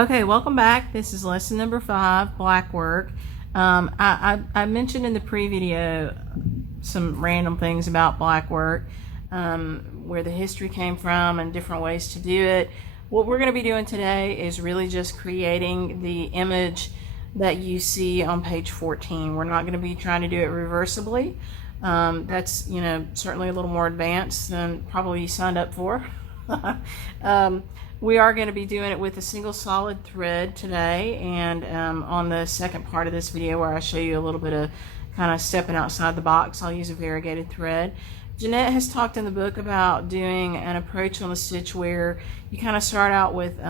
Okay, welcome back. This is lesson number 5, black work. I mentioned in the pre-video some random things about black work, where the history came from and different ways to do it. What we're going to be doing today is really just creating the image that you see on page 14. We're not going to be trying to do it reversibly. That's, certainly a little more advanced than probably you signed up for. We are going to be doing it with a single solid thread today, and on the second part of this video where I show you a little bit of kind of stepping outside the box, I'll use a variegated thread. Jeanette has talked in the book about doing an approach on the stitch where you kind of start out with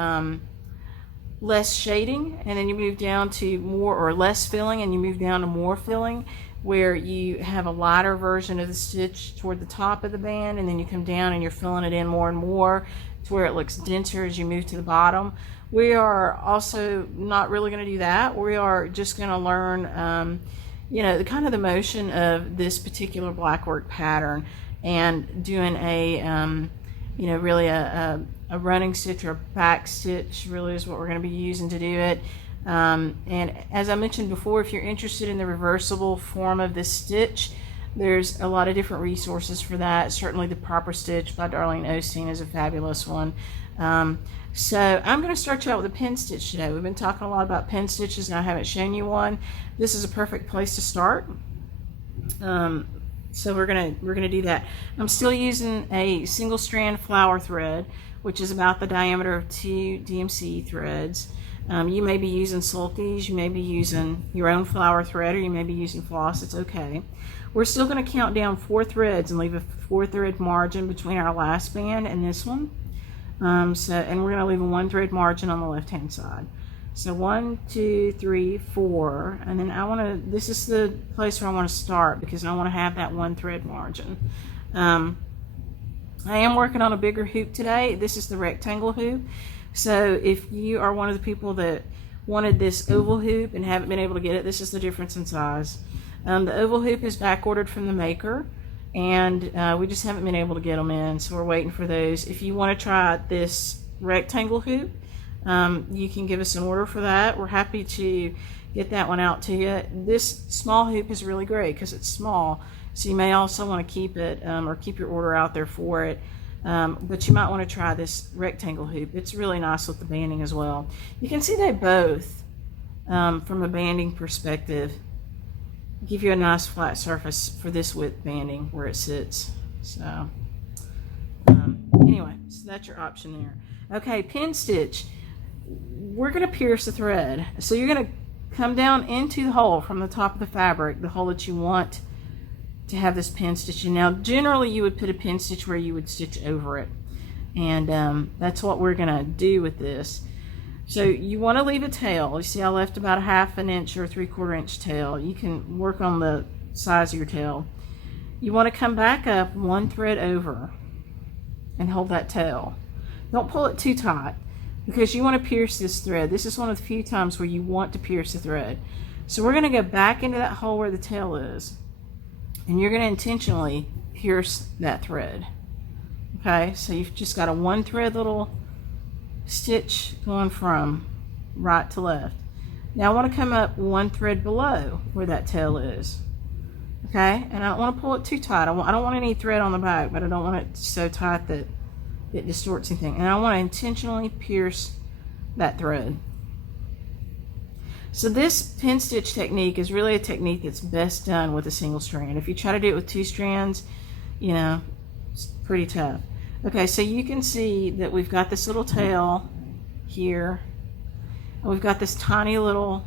less shading, and then you move down to more or less filling, and you move down to more filling, where you have a lighter version of the stitch toward the top of the band, and then you come down and you're filling it in more and more to where it looks denser as you move to the bottom. We are also not really going to do that. We are just going to learn the kind of the motion of this particular black work pattern, and doing a really a running stitch or a back stitch really is what we're going to be using to do it. And as I mentioned before, if you're interested in the reversible form of this stitch, there's a lot of different resources for that. Certainly the Proper Stitch by Darlene Osteen is a fabulous one. So I'm going to start you out with a pin stitch today. We've been talking a lot about pin stitches and I haven't shown you one. This is a perfect place to start. So we're gonna do that. I'm still using a single strand flower thread, which is about the diameter of 2 DMC threads. You may be using sulkies, you may be using your own flower thread, or you may be using floss. It's okay. We're still going to count down 4 threads and leave a 4 thread margin between our last band and this one. And we're going to leave a 1 thread margin on the left hand side. So 1, 2, 3, 4, and then this is the place where I want to start because I want to have that 1 thread margin. I am working on a bigger hoop today. This is the rectangle hoop. So if you are one of the people that wanted this oval hoop and haven't been able to get it, this is the difference in size. The oval hoop is back ordered from the maker, and we just haven't been able to get them in, so we're waiting for those. If you want to try this rectangle hoop, you can give us an order for that. We're happy to get that one out to you. This small hoop is really great because it's small, so you may also want to keep it or keep your order out there for it. But you might want to try this rectangle hoop. It's really nice with the banding as well. You can see they both, from a banding perspective, give you a nice flat surface for this width banding where it sits. So anyway, so that's your option there. Okay, pin stitch. We're going to pierce the thread. So you're going to come down into the hole from the top of the fabric, the hole that you want to have this pin stitch in. Now generally you would put a pin stitch where you would stitch over it, and that's what we're going to do with this. So you want to leave a tail. You see I left about a 1/2 inch or 3/4 inch tail. You can work on the size of your tail. You want to come back up 1 thread over and hold that tail. Don't pull it too tight because you want to pierce this thread. This is one of the few times where you want to pierce the thread. So we're going to go back into that hole where the tail is, and you're going to intentionally pierce that thread. Okay, so you've just got a 1 thread little stitch going from right to left. Now I want to come up 1 thread below where that tail is. Okay, and I don't want to pull it too tight. I don't want any thread on the back, but I don't want it so tight that it distorts anything. And I want to intentionally pierce that thread. So this pin stitch technique is really a technique that's best done with a single strand. If you try to do it with 2 strands, it's pretty tough. Okay, so you can see that we've got this little tail here, and we've got this tiny little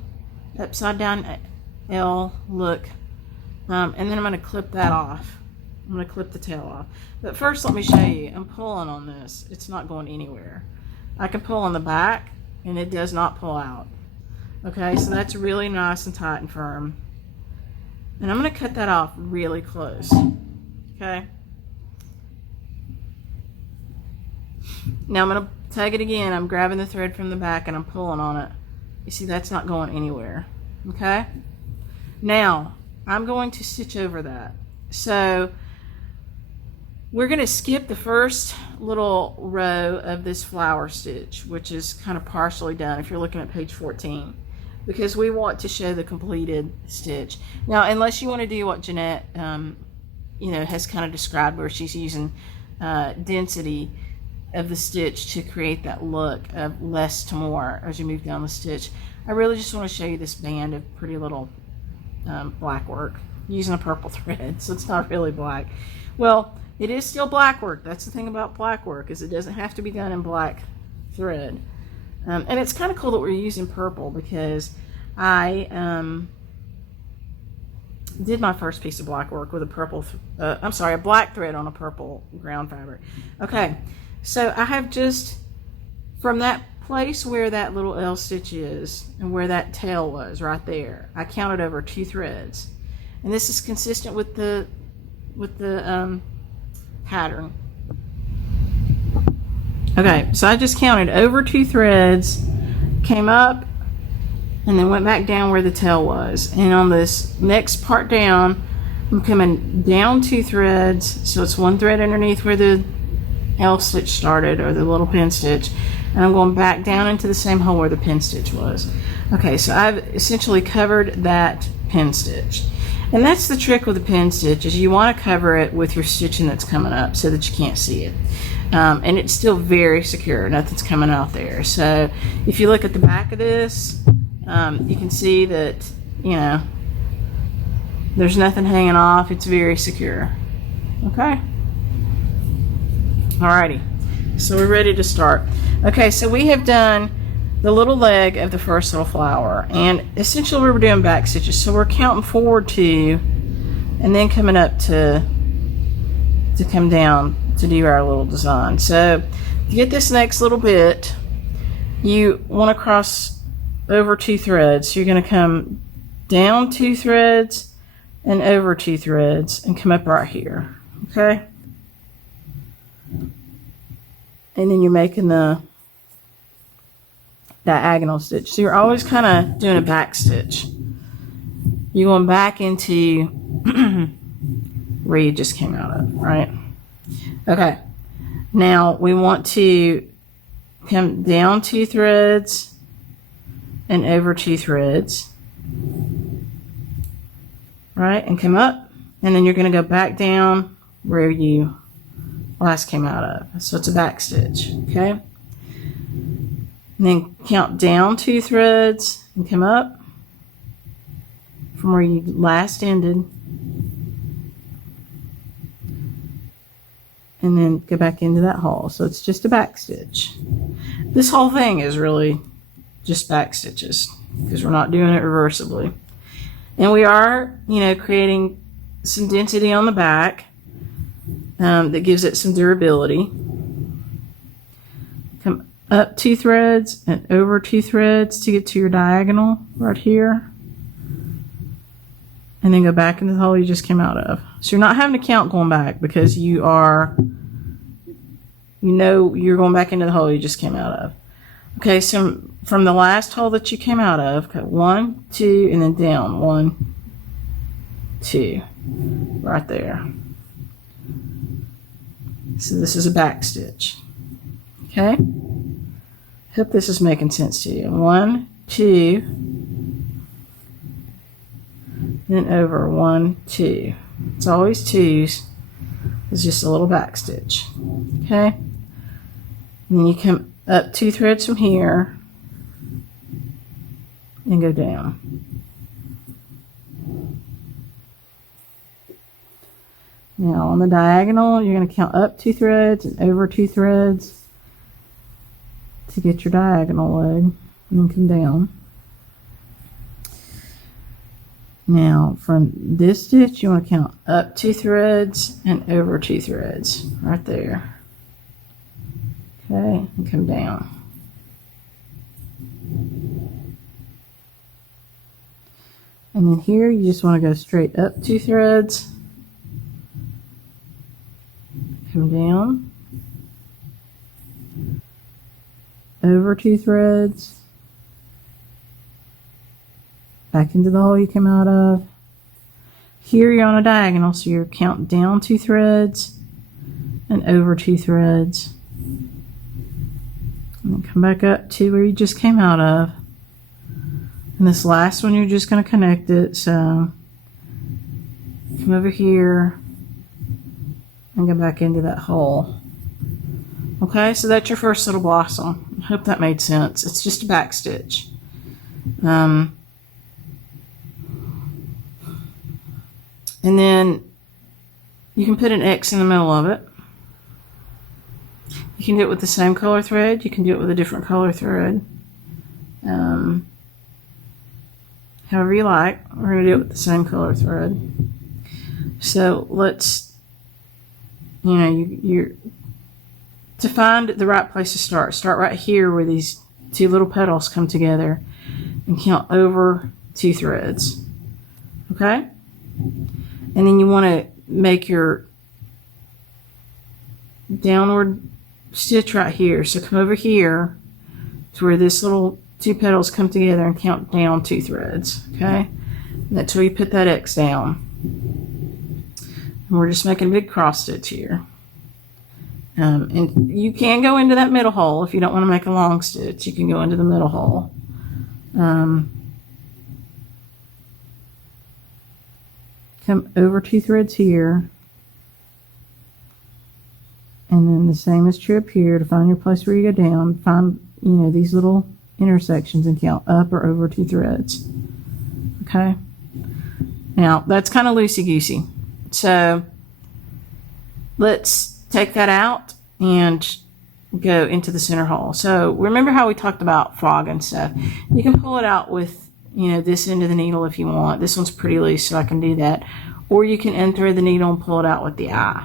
upside down L look, and then I'm going to clip that off. I'm going to clip the tail off. But first let me show you. I'm pulling on this. It's not going anywhere. I can pull on the back and it does not pull out. Okay, so that's really nice and tight and firm. And I'm going to cut that off really close. Okay. Now I'm going to tug it again. I'm grabbing the thread from the back and I'm pulling on it. You see that's not going anywhere. Okay. Now I'm going to stitch over that. So we're going to skip the first little row of this flower stitch, which is kind of partially done if you're looking at page 14, because we want to show the completed stitch. Now, unless you want to do what Jeanette has kind of described, where she's using density of the stitch to create that look of less to more as you move down the stitch. I really just want to show you this band of pretty little black work using a purple thread, so it's not really black. Well, it is still black work. That's the thing about black work, is it doesn't have to be done in black thread. And it's kind of cool that we're using purple, because I did my first piece of black work with a purple, a black thread on a purple ground fabric. Okay, so I have just, from that place where that little L stitch is and where that tail was right there, I counted over 2 threads. And this is consistent with the pattern. Okay, so I just counted over 2 threads, came up, and then went back down where the tail was. And on this next part down, I'm coming down 2 threads, so it's 1 thread underneath where the L stitch started, or the little pin stitch, and I'm going back down into the same hole where the pin stitch was. Okay, so I've essentially covered that pin stitch. And that's the trick with the pin stitch, is you want to cover it with your stitching that's coming up so that you can't see it. And it's still very secure, nothing's coming out there. So if you look at the back of this, you can see that, there's nothing hanging off. It's very secure. Okay? Alrighty, so we're ready to start. Okay, so we have done the little leg of the first little flower, and essentially we're doing back stitches. So we're counting forward 2 and then coming up to come down to do our little design. So to get this next little bit, you want to cross over 2 threads. So you're going to come down 2 threads and over 2 threads and come up right here. Okay, and then you're making the diagonal stitch. So you're always kind of doing a back stitch. You're going back into where you just came out of, right? Okay, now we want to come down 2 threads and over 2 threads, right, and come up, and then you're going to go back down where you last came out of. So it's a back stitch. Okay, and then count down 2 threads and come up from where you last ended, and then go back into that hole. So it's just a back stitch. This whole thing is really just back stitches, because we're not doing it reversibly. And we are, creating some density on the back that gives it some durability. Come up 2 threads and over 2 threads to get to your diagonal right here, and then go back into the hole you just came out of. So you're not having to count going back, because you are, you're going back into the hole you just came out of. Okay, so from the last hole that you came out of, cut 1, 2, and then down 1, 2, right there. So this is a back stitch. Okay, hope this is making sense to you. 1, 2, then over 1, 2. It's always 2s. It's just a little back stitch. Okay, and then you come up 2 threads from here and go down. Now on the diagonal, you're going to count up 2 threads and over 2 threads to get your diagonal leg, and then come down. Now from this stitch, you want to count up 2 threads and over 2 threads right there. Okay, and come down. And then here you just want to go straight up 2 threads, come down, over 2 threads, back into the hole you came out of. Here you're on a diagonal, so you're counting down 2 threads and over 2 threads. And come back up to where you just came out of. And this last one, you're just going to connect it. So come over here and go back into that hole. Okay, so that's your first little blossom. I hope that made sense. It's just a back stitch. And then you can put an X in the middle of it. You can do it with the same color thread. You can do it with a different color thread. However you like. We're going to do it with the same color thread. So let's, you're to find the right place to start. Start right here where these 2 little petals come together and count over 2 threads. Okay? And then you want to make your downward stitch right here. So come over here to where this little 2 petals come together and count down 2 threads. Okay? And that's where you put that X down. And we're just making a big cross stitch here. And you can go into that middle hole if you don't want to make a long stitch. You can go into the middle hole. Come over 2 threads here. And then the same is true up here. To find your place where you go down, find, these little intersections and count up or over 2 threads. Okay? Now, that's kind of loosey-goosey. So, let's take that out and go into the center hole. So, remember how we talked about frog and stuff? You can pull it out with, this end of the needle if you want. This one's pretty loose, so I can do that. Or you can unthread the needle and pull it out with the eye.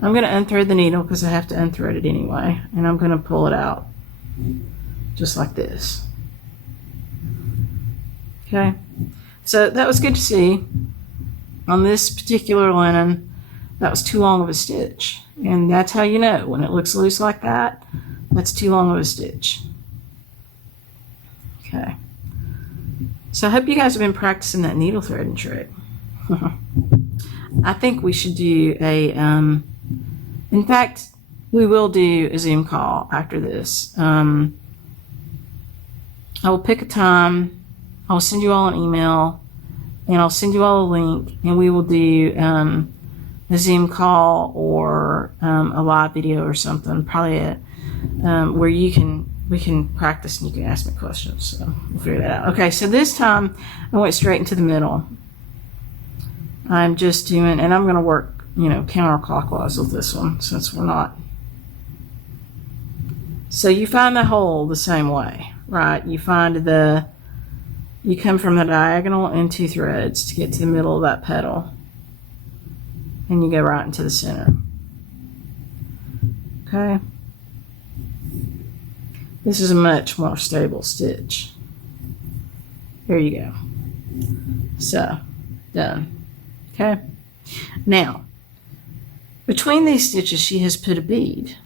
I'm going to unthread the needle because I have to unthread it anyway. And I'm going to pull it out just like this. Okay. So that was good to see. On this particular linen, that was too long of a stitch. And that's how you know. When it looks loose like that, that's too long of a stitch. Okay. So I hope you guys have been practicing that needle threading trick. I think we should do a, in fact, we will do a Zoom call after this. I will pick a time. I'll send you all an email, and I'll send you all a link, and we will do a Zoom call or a live video or something, probably where we can practice and you can ask me questions. So we'll figure that out. Okay, so this time I went straight into the middle. I'm just doing, and I'm going to work, counterclockwise with this one since we're not. So you find the hole the same way, right? You come from the diagonal in 2 threads to get to the middle of that petal. And you go right into the center. Okay. This is a much more stable stitch. Here you go. So, done. Okay. Now, between these stitches, she has put a bead.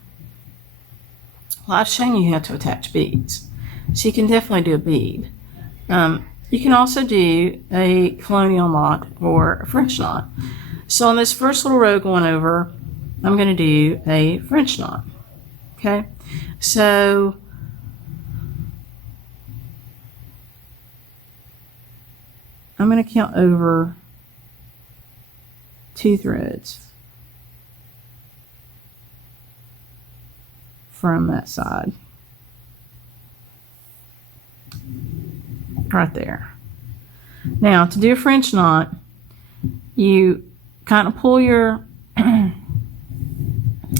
Well, I've shown you how to attach beads. So you can definitely do a bead. You can also do a colonial knot or a French knot. So on this first little row going over, I'm going to do a French knot. Okay, so I'm going to count over 2 threads from that side. Right there. Now, to do a French knot, you kind of pull your, I'll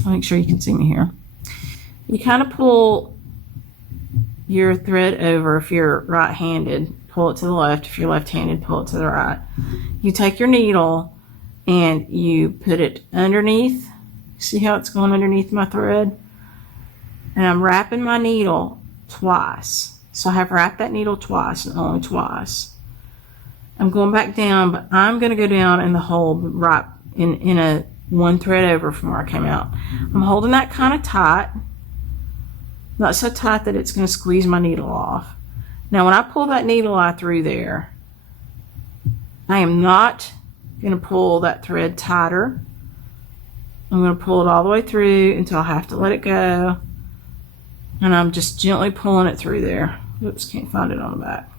make sure you can see me here. You kind of pull your thread over. If you're right-handed, pull it to the left. If you're left-handed, pull it to the right. You take your needle and you put it underneath. See how it's going underneath my thread? And I'm wrapping my needle twice. So I have wrapped that needle twice and only twice. I'm going back down, but I'm going to go down in the hole right in a 1 thread over from where I came out. I'm holding that kind of tight. Not so tight that it's going to squeeze my needle off. Now when I pull that needle eye through there, I am not going to pull that thread tighter I'm going to pull it all the way through until I have to let it go. And I'm just gently pulling it through there. Oops, can't find it on the back.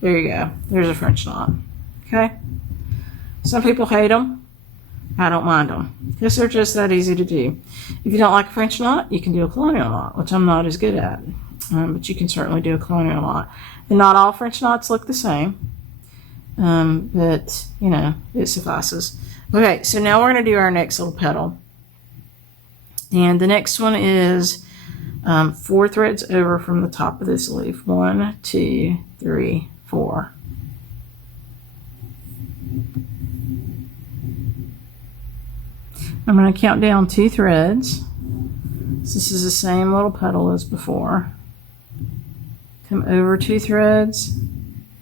There you go. There's a French knot. Okay? Some people hate them. I don't mind them because they're just that easy to do. If you don't like a French knot, you can do a colonial knot, which I'm not as good at. But you can certainly do a colonial knot. And not all French knots look the same. But, you know, it suffices. Okay, so now we're going to do our next little petal. And the next one is 4 threads over from the top of this leaf. 1, 2, 3, 4. I'm going to count down 2 threads. So this is the same little petal as before. Come over 2 threads.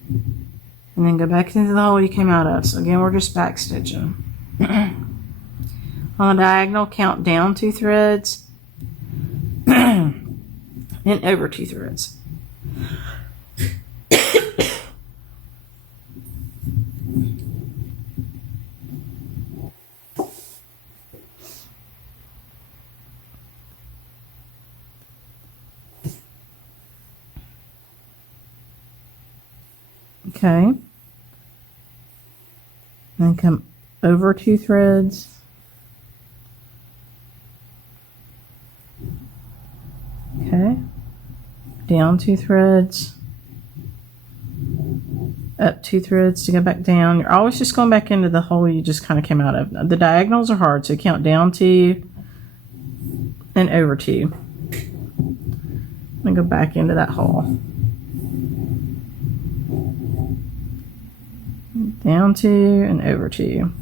And then go back into the hole you came out of. So again, we're just back stitching. On the diagonal, count down 2 threads. And over 2 threads. Okay. Then come over 2 threads. Okay. Down 2 threads. Up 2 threads to go back down. You're always just going back into the hole you just kind of came out of. Now, the diagonals are hard, so count down 2 and over 2. And go back into that hole. Down 2 and over 2.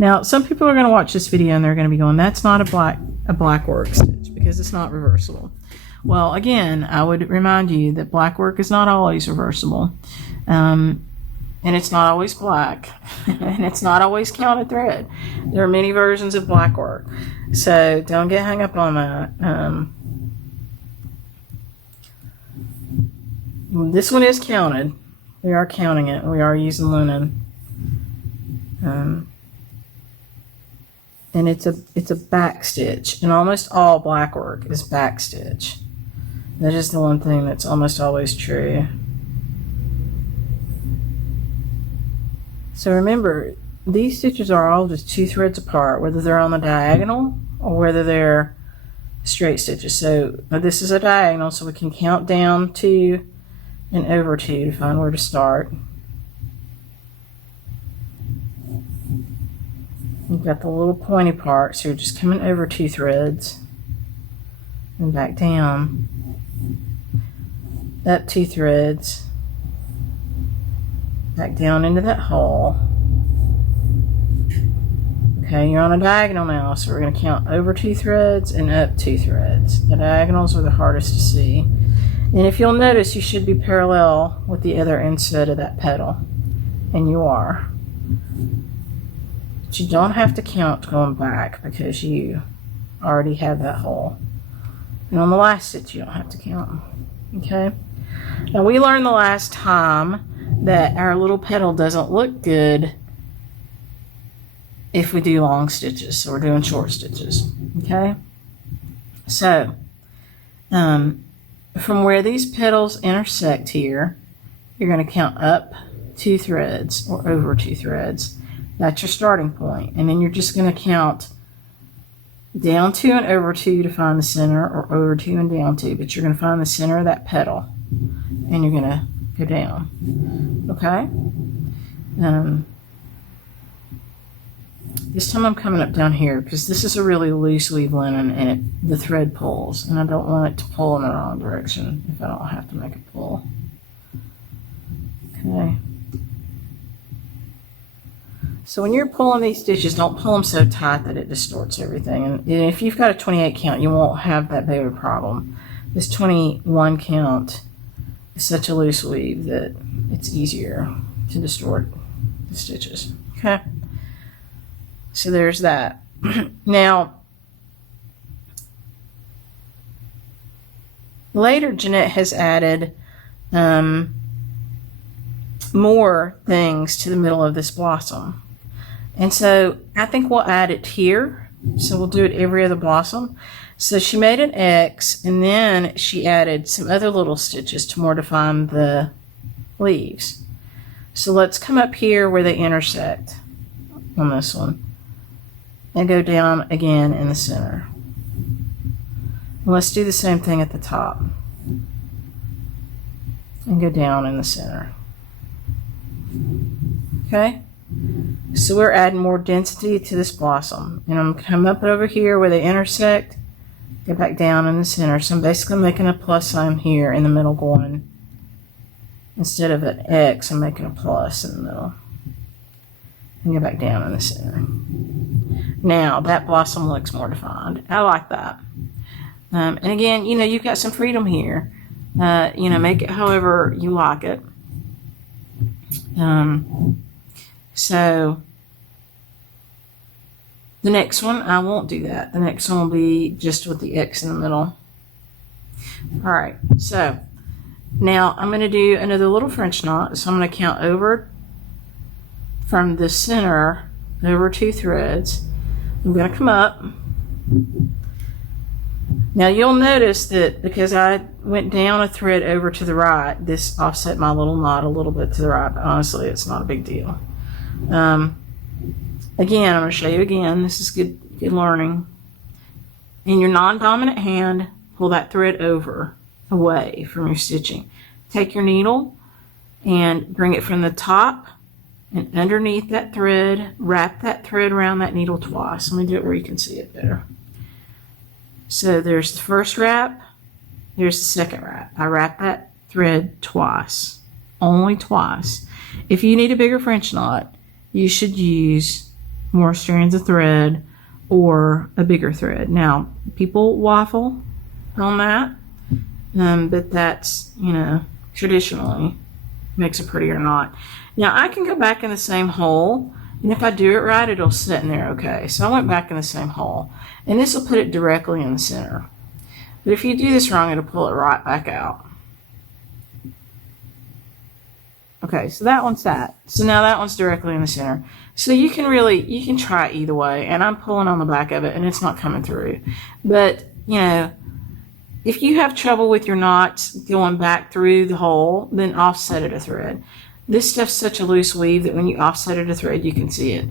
Now, some people are going to watch this video and they're going to be going, that's not a black work stitch because it's not reversible. Well, again, I would remind you that black work is not always reversible. And it's not always black. And it's not always counted thread. There are many versions of black work. So don't get hung up on that. This one is counted. We are counting it. We are using linen. And it's a back stitch. And almost all black work is back stitch. That is the one thing that's almost always true. So remember, these stitches are all just 2 threads apart, whether they're on the diagonal or whether they're straight stitches. So this is a diagonal, so we can count down 2 and over 2 to find where to start. You've got the little pointy part, so you're just coming over 2 threads and back down. Up 2 threads, back down into that hole. Okay, you're on a diagonal now, so we're going to count over 2 threads and up 2 threads. The diagonals are the hardest to see. And if you'll notice, you should be parallel with the other inset of that petal. And you are. But you don't have to count going back because you already have that hole. And on the last stitch, you don't have to count. Okay? Now, we learned the last time that our little petal doesn't look good if we do long stitches. So we're doing short stitches. Okay? So, from where these petals intersect here, you're going to count up 2 threads or over 2 threads. That's your starting point. And then you're just going to count down 2 and over 2 to find the center, or over 2 and down 2. But you're going to find the center of that petal. And you're going to go down. Okay? This time I'm coming up down here because this is a really loose weave linen and the thread pulls. And I don't want it to pull in the wrong direction if I don't have to make it pull. Okay. So when you're pulling these stitches, don't pull them so tight that it distorts everything. And if you've got a 28 count, you won't have that big of a problem. This 21 count is such a loose weave that it's easier to distort the stitches. Okay. So there's that. Now, later Jeanette has added more things to the middle of this blossom. And so I think we'll add it here So we'll do it every other blossom. So she made an X, and then she added some other little stitches to more define the leaves. So let's come up here where they intersect on this one and go down again in the center. And let's do the same thing at the top and go down in the center. Okay, so we're adding more density to this blossom, and I'm going to come up over here where they intersect, go back down in the center. So I'm basically making a plus sign here in the middle, going instead of an X, I'm making a plus in the middle, and go back down in the center. Now that blossom looks more defined. I like that. And again, you know, you've got some freedom here. You know, make it however you like it. So the next one, I won't do that. The next one will be just with the X in the middle. All right, so now I'm going to do another little French knot. So I'm going to count over from the center over 2 threads. I'm going to come up. Now you'll notice that because I went down a thread over to the right, this offset my little knot a little bit to the right, but honestly it's not a big deal. Again, I'm going to show you again. This is good learning. In your non-dominant hand, pull that thread over, away from your stitching. Take your needle and bring it from the top and underneath that thread, wrap that thread around that needle twice. Let me do it where you can see it better. So there's the first wrap, there's the second wrap. I wrap that thread twice, only twice. If you need a bigger French knot, you should use more strands of thread or a bigger thread. Now, people waffle on that, but that's, you know, traditionally makes a prettier knot. Now, I can go back in the same hole, and if I do it right, it'll sit in there okay. So I went back in the same hole, and this will put it directly in the center. But if you do this wrong, it'll pull it right back out. Okay, so that one's that. So now that one's directly in the center. So you can try either way, and I'm pulling on the back of it, and it's not coming through. But, you know, if you have trouble with your knots going back through the hole, then offset it a thread. This stuff's such a loose weave that when you offset it a thread, you can see it.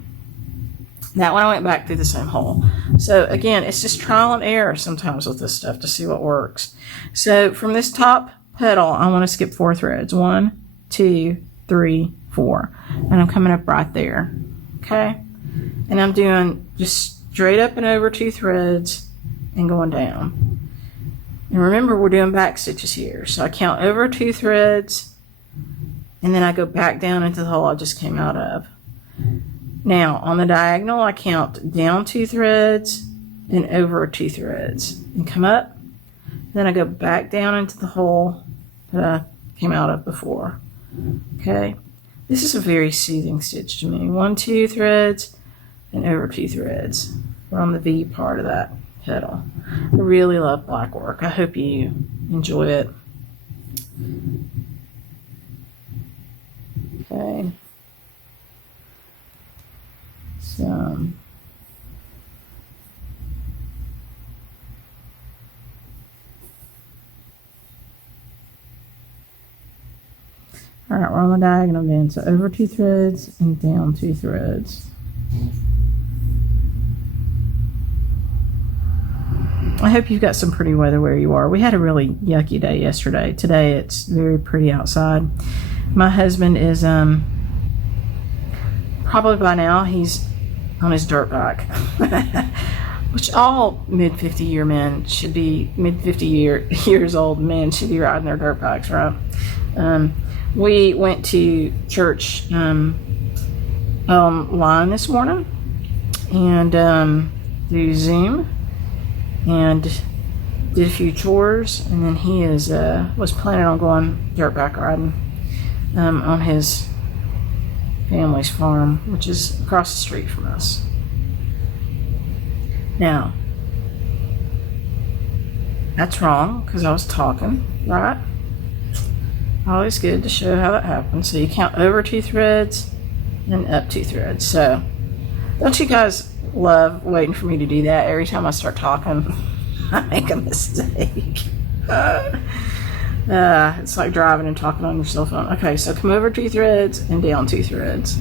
That one I went back through the same hole. So again, it's just trial and error sometimes with this stuff to see what works. So from this top petal, I want to skip 4 threads. 1, 2, 3, 4. And I'm coming up right there. Okay? And I'm doing just straight up and over 2 threads and going down. And remember, we're doing back stitches here. So I count over 2 threads, and then I go back down into the hole I just came out of. Now, on the diagonal, I count down 2 threads and over 2 threads. And come up. Then I go back down into the hole that I came out of before. Okay? This is a very soothing stitch to me. 1, 2 threads and over 2 threads. We're on the V part of that petal. I really love black work. I hope you enjoy it. Okay. So all right, we're on the diagonal again. So over 2 threads and down 2 threads. I hope you've got some pretty weather where you are. We had a really yucky day yesterday. Today it's very pretty outside. My husband is probably by now he's on his dirt bike, which all mid-50-year men should be, years old men should be riding their dirt bikes, right? We went to church online this morning and through Zoom, and did a few chores, and then he was planning on going dirt bike riding on his family's farm, which is across the street from us. Now, that's wrong because I was talking, right? Always good to show how that happens. So you count over 2 threads and up 2 threads. So don't you guys love waiting for me to do that. Every time I start talking, I make a mistake. It's like driving and talking on your cell phone. Okay, so come over 2 threads and down 2 threads.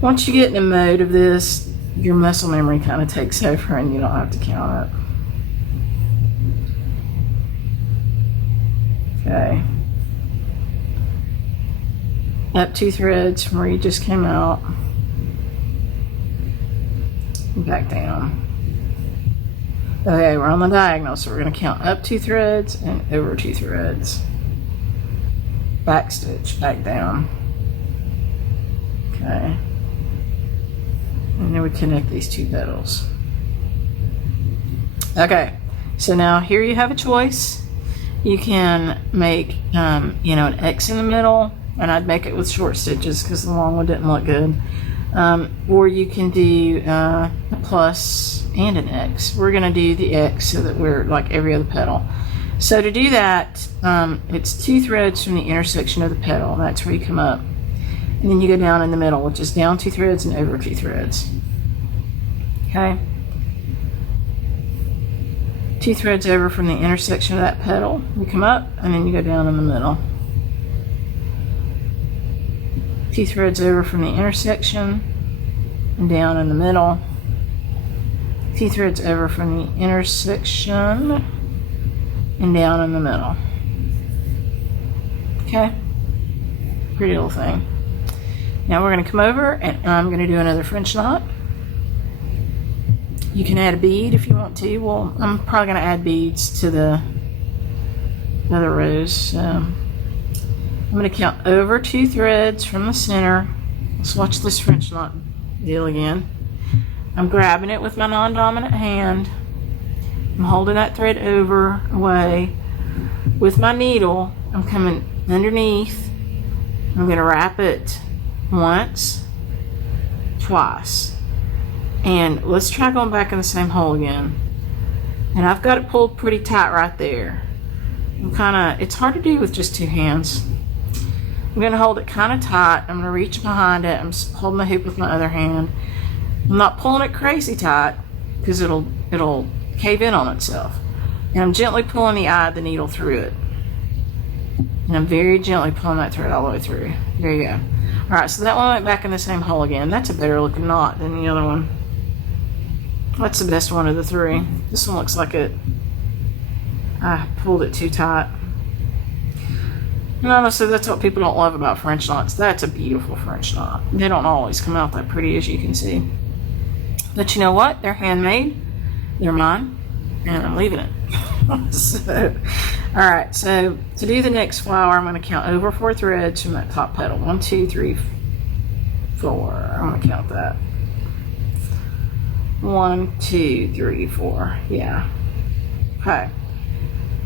Once you get in the mode of this, your muscle memory kind of takes over and you don't have to count it. Okay. Up 2 threads from where you just came out. And back down. Okay, we're on the diagonal, so we're going to count up 2 threads and over 2 threads. Back stitch, back down. Okay. And then we connect these 2 petals. Okay, so now here you have a choice. You can make, you know, an X in the middle, and I'd make it with short stitches because the long one didn't look good. Or you can do a plus and an X. We're going to do the X so that we're like every other petal. So to do that, it's 2 threads from the intersection of the petal. That's where you come up. And then you go down in the middle, which is down 2 threads and over 2 threads. Okay. 2 threads over from the intersection of that petal. You come up and then you go down in the middle. 2 threads over from the intersection and down in the middle. 2 threads over from the intersection and down in the middle. Okay, pretty little thing. Now we're going to come over and I'm going to do another French knot. You can add a bead if you want to. Well, I'm probably going to add beads to the other rows. I'm going to count over 2 threads from the center. Let's watch this French knot deal again. I'm grabbing it with my non-dominant hand. I'm holding that thread over, away. With my needle, I'm coming underneath. I'm going to wrap it once, twice. And let's try going back in the same hole again. And I've got it pulled pretty tight right there. It's hard to do with just 2 hands. I'm going to hold it kind of tight. I'm going to reach behind it. I'm holding the hoop with my other hand. I'm not pulling it crazy tight because it'll cave in on itself. And I'm gently pulling the eye of the needle through it. And I'm very gently pulling that thread all the way through. There you go. All right, so that one went back in the same hole again. That's a better looking knot than the other one. That's the best one of the 3. This one looks like I pulled it too tight. And honestly, that's what people don't love about French knots. That's a beautiful French knot. They don't always come out that pretty, as you can see. But you know what? They're handmade. They're mine. And I'm leaving it. So, alright, so to do the next flower, I'm going to count over 4 threads from that top petal. 1, 2, 3, 4. I'm going to count that. 1, 2, 3, 4. Yeah. Okay.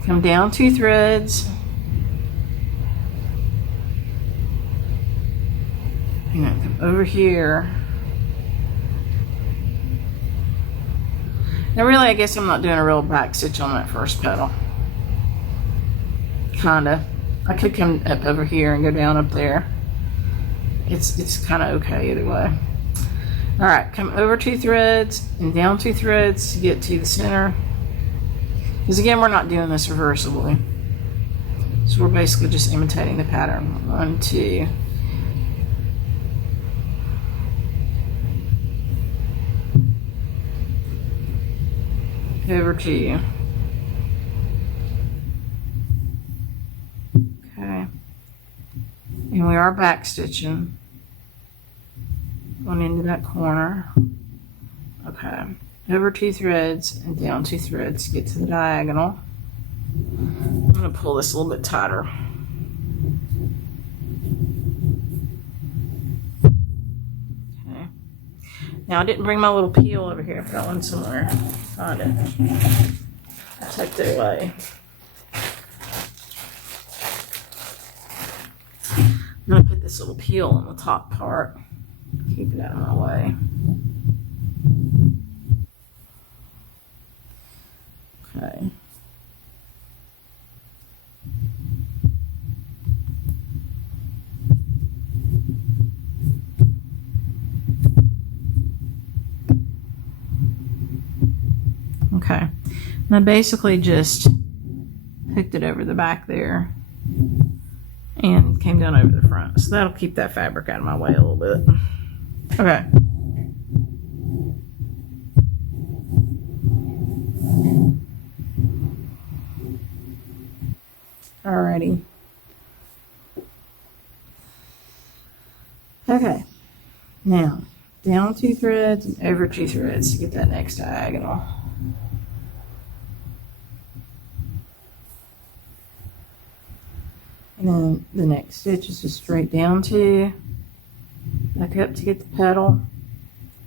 Come down 2 threads. And then come over here. Now really, I guess I'm not doing a real back stitch on that first petal. Kinda. I could come up over here and go down up there. It's kind of okay either way. All right, come over 2 threads and down 2 threads to get to the center. Because again, we're not doing this reversibly. So we're basically just imitating the pattern. 1, 2. Over 2. Okay. And we are back stitching on into that corner. Okay. Over 2 threads and down 2 threads to get to the diagonal. I'm going to pull this a little bit tighter. Okay. Now I didn't bring my little peel over here. I've got one somewhere. Find it. I tucked it away. I'm going to put this little peel on the top part. Keep it out of my way. Okay. Okay, and I basically just hooked it over the back there and came down over the front. So that'll keep that fabric out of my way a little bit. Okay. Alrighty. Okay. Now, down 2 threads and over 2 threads to get that next diagonal. And then the next stitch is just straight down 2, back up to get the petal,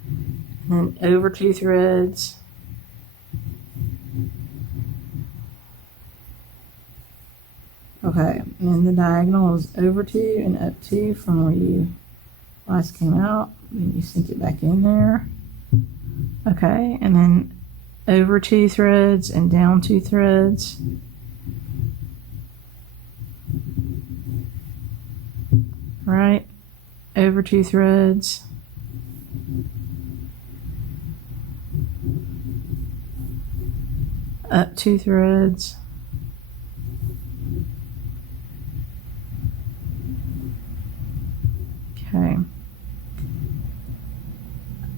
and then over 2 threads. Okay, and then the diagonal is over 2 and up 2 from where you last came out. Then you sink it back in there. Okay, and then over 2 threads and down 2 threads. Right, over 2 threads. Up 2 threads. Okay.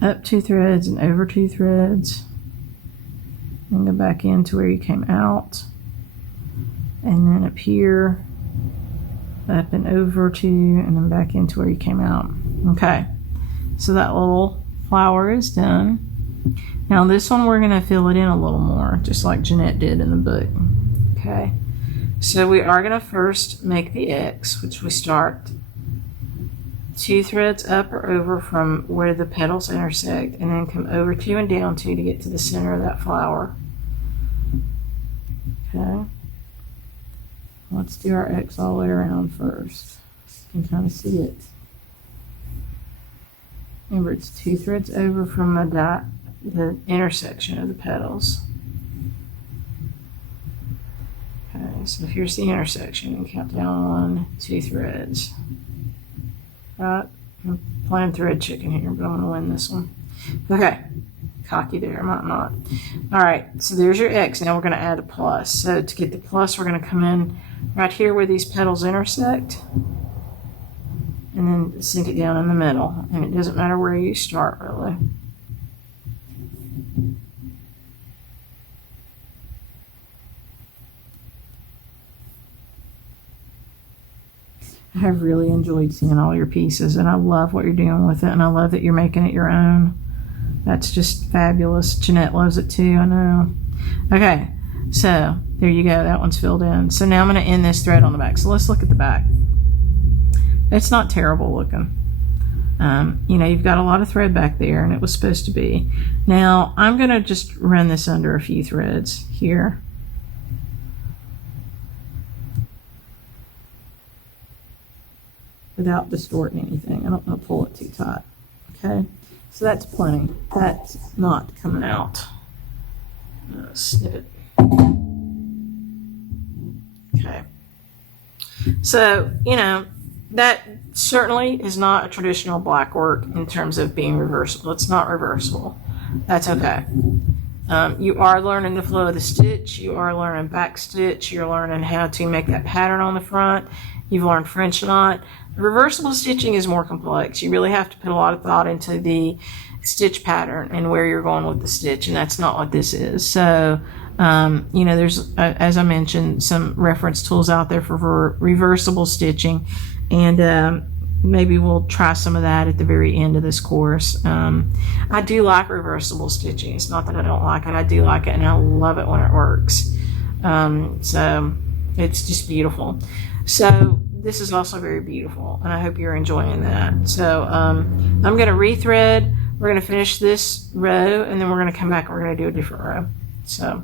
Up 2 threads and over 2 threads. And go back into where you came out. And then up here, up and over 2, and then back into where you came out. Okay. So that little flower is done. Now this one we're going to fill it in a little more, just like Jeanette did in the book. Okay. So we are going to first make the X, which we start 2 threads up or over from where the petals intersect, and then come over 2 and down 2 to get to the center of that flower. Okay. Let's do our X all the way around first. You can kind of see it. Remember, it's 2 threads over from the intersection of the petals. Okay, so here's the intersection, and count down 1, 2 threads. Right, I'm playing thread chicken here, but I'm going to win this one. Okay, cocky there, might not. All right, so there's your X. Now we're going to add a plus. So to get the plus, we're going to come in right here where these petals intersect, and then sink it down in the middle. And it doesn't matter where you start, really. I have really enjoyed seeing all your pieces, and I love what you're doing with it, and I love that you're making it your own. That's just fabulous. Jeanette loves it too, I know. Okay, so there you go. That one's filled in. So now I'm going to end this thread on the back. So let's look at the back. It's not terrible looking. You know, you've got a lot of thread back there, and it was supposed to be. Now I'm going to just run this under a few threads here. Without distorting anything. I don't want to pull it too tight. Okay, so that's plenty. That's not coming out. Snip it. Okay. So, you know, that certainly is not a traditional black work in terms of being reversible. It's not reversible. That's okay. You are learning the flow of the stitch. You are learning back stitch. You're learning how to make that pattern on the front. You've learned French knot. Reversible stitching is more complex. You really have to put a lot of thought into the stitch pattern and where you're going with the stitch, and that's not what this is. So, you know, there's, as I mentioned, some reference tools out there for reversible stitching, and maybe we'll try some of that at the very end of this course. I do like reversible stitching. It's not that I don't like it. I do like it, and I love it when it works. So it's just beautiful. So this is also very beautiful, and I hope you're enjoying that. So I'm going to rethread. We're going to finish this row, and then we're going to come back and we're going to do a different row. So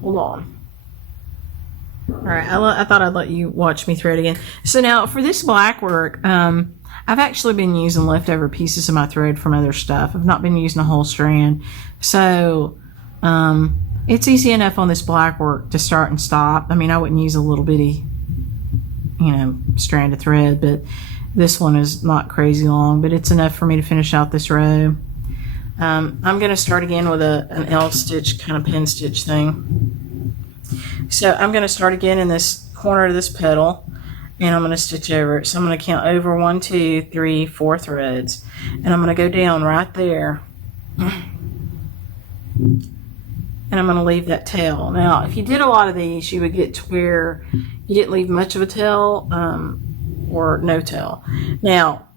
hold on. All right, I thought I'd let you watch me thread again. So now for this black work, I've actually been using leftover pieces of my thread from other stuff. I've not been using a whole strand. So it's easy enough on this black work to start and stop. I mean, I wouldn't use a little bitty, you know, strand of thread, but this one is not crazy long, but it's enough for me to finish out this row. I'm going to start again with an L stitch, kind of pin stitch thing. So I'm going to start again in this corner of this petal, and I'm going to stitch over it. So I'm going to count over 1, 2, 3, 4 threads, and I'm going to go down right there, and I'm going to leave that tail. Now, if you did a lot of these, you would get to where you didn't leave much of a tail, or no tail. Now,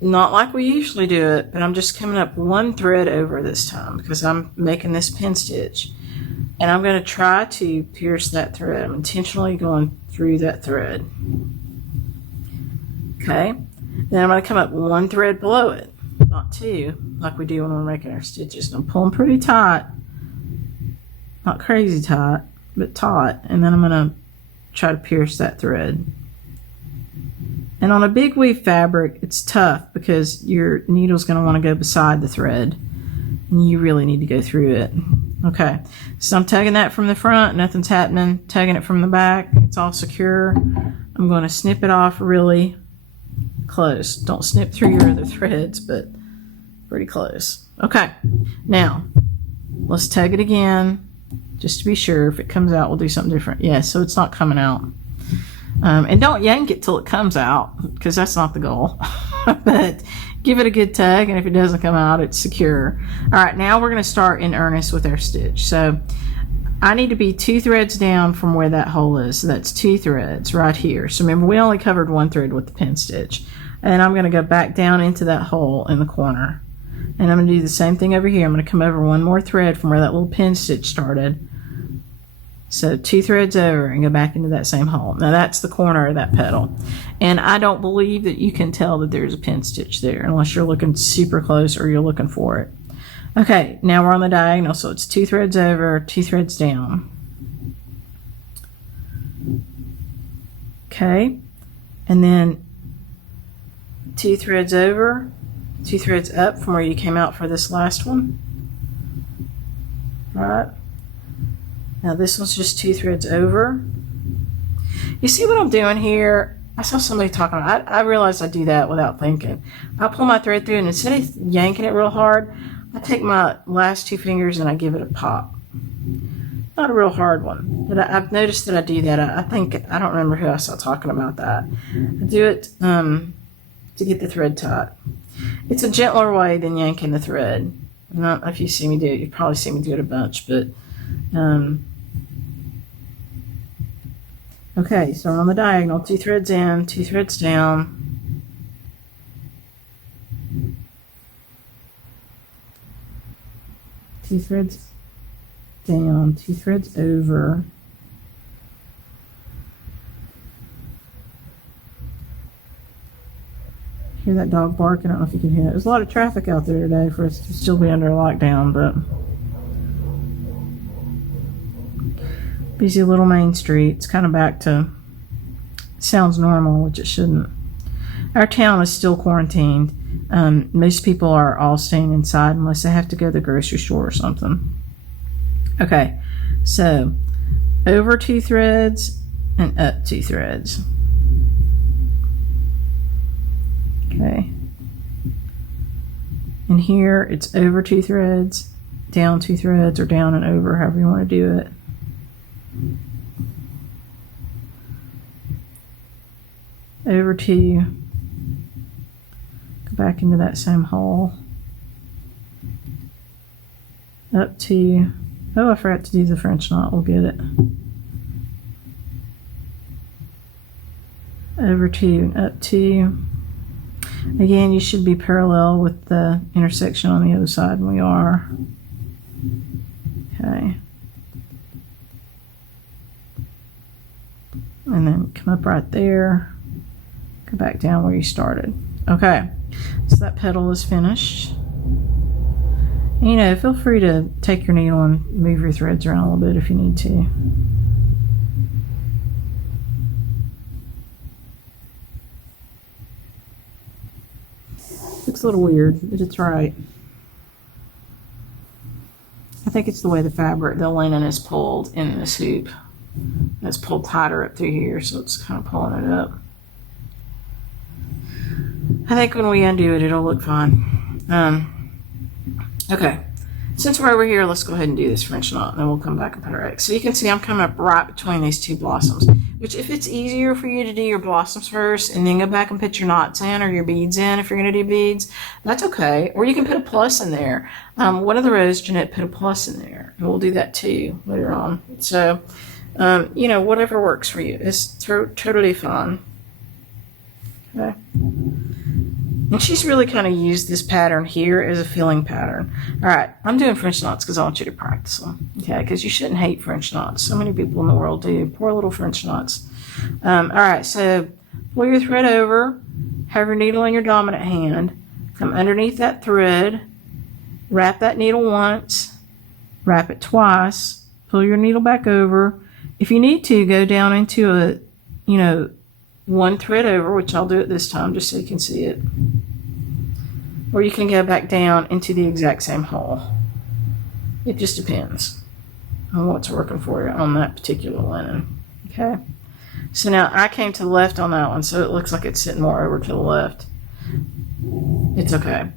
not like we usually do it, but I'm just coming up 1 thread over this time because I'm making this pin stitch. And I'm going to try to pierce that thread. I'm intentionally going through that thread. Okay. Then I'm going to come up 1 thread below it, not 2, like we do when we're making our stitches. And I'm pulling pretty tight. Not crazy tight, but taut. And then I'm going to try to pierce that thread. And on a big weave fabric, it's tough because your needle's going to want to go beside the thread, and you really need to go through it. Okay, so I'm tugging that from the front, nothing's happening. Tugging it from the back, it's all secure. I'm going to snip it off really close. Don't snip through your other threads, but pretty close. Okay, now let's tug it again, just to be sure. If it comes out, we'll do something different. Yeah, so it's not coming out. And don't yank it till it comes out, because that's not the goal. But give it a good tug, and if it doesn't come out, it's secure. All right, now we're going to start in earnest with our stitch. So I need to be 2 threads down from where that hole is. So that's 2 threads right here. So remember, we only covered 1 thread with the pin stitch. And I'm going to go back down into that hole in the corner. And I'm going to do the same thing over here. I'm going to come over 1 more thread from where that little pin stitch started. So 2 threads over and go back into that same hole. Now that's the corner of that petal. And I don't believe that you can tell that there's a pin stitch there unless you're looking super close or you're looking for it. Okay, now we're on the diagonal, so it's 2 threads over, 2 threads down. Okay, and then 2 threads over, 2 threads up from where you came out for this last one. All right. Now this one's just 2 threads over. You see what I'm doing here? I saw somebody talking about it. I realized I do that without thinking. I pull my thread through, and instead of yanking it real hard, I take my last 2 fingers and I give it a pop. Not a real hard one, but I've noticed that I do that. I think, I don't remember who I saw talking about that. I do it to get the thread tight. It's a gentler way than yanking the thread. Not if you see me do it, you've probably seen me do it a bunch, but okay, so on the diagonal, 2 threads in, 2 threads down. Two threads down, 2 threads over. Hear that dog barking? I don't know if you can hear it. There's a lot of traffic out there today for us to still be under lockdown, but busy little main street. It's kind of back to, sounds normal, which it shouldn't. Our town is still quarantined. Most people are all staying inside unless they have to go to the grocery store or something. Okay, so over 2 threads and up 2 threads. Okay. And here it's over 2 threads, down 2 threads, or down and over, however you want to do it. Over 2, go back into that same hole, up 2, oh, I forgot to do the French knot, we'll get it, over 2 and up 2. Again, you should be parallel with the intersection on the other side, and we are. Okay. And then come up right there, go back down where you started. Okay, so that petal is finished. And, you know, feel free to take your needle and move your threads around a little bit if you need to. Looks a little weird, but it's right. I think it's the way the fabric, the linen is pulled in this hoop. It's pulled tighter up through here, so it's kind of pulling it up. I think when we undo it, it'll look fine. Okay, since we're over here, let's go ahead and do this French knot, and then we'll come back and put our egg. So you can see I'm coming up right between these two blossoms, which if it's easier for you to do your blossoms first and then go back and put your knots in or your beads in, if you're going to do beads, that's okay. Or you can put a plus in there. One of the rows, Jeanette put a plus in there, and we'll do that too later on. So, you know, whatever works for you. It's totally fine. Okay. And she's really kind of used this pattern here as a filling pattern. All right, I'm doing French knots because I want you to practice them. Okay, because you shouldn't hate French knots. So many people in the world do. Poor little French knots. All right, so pull your thread over, have your needle in your dominant hand, come underneath that thread, wrap that needle once, wrap it twice, pull your needle back over. If you need to, go down into a, you know, one thread over, which I'll do it this time just so you can see it. Or you can go back down into the exact same hole. It just depends on what's working for you on that particular linen. Okay? So now I came to the left on that one, so it looks like it's sitting more over to the left. It's okay.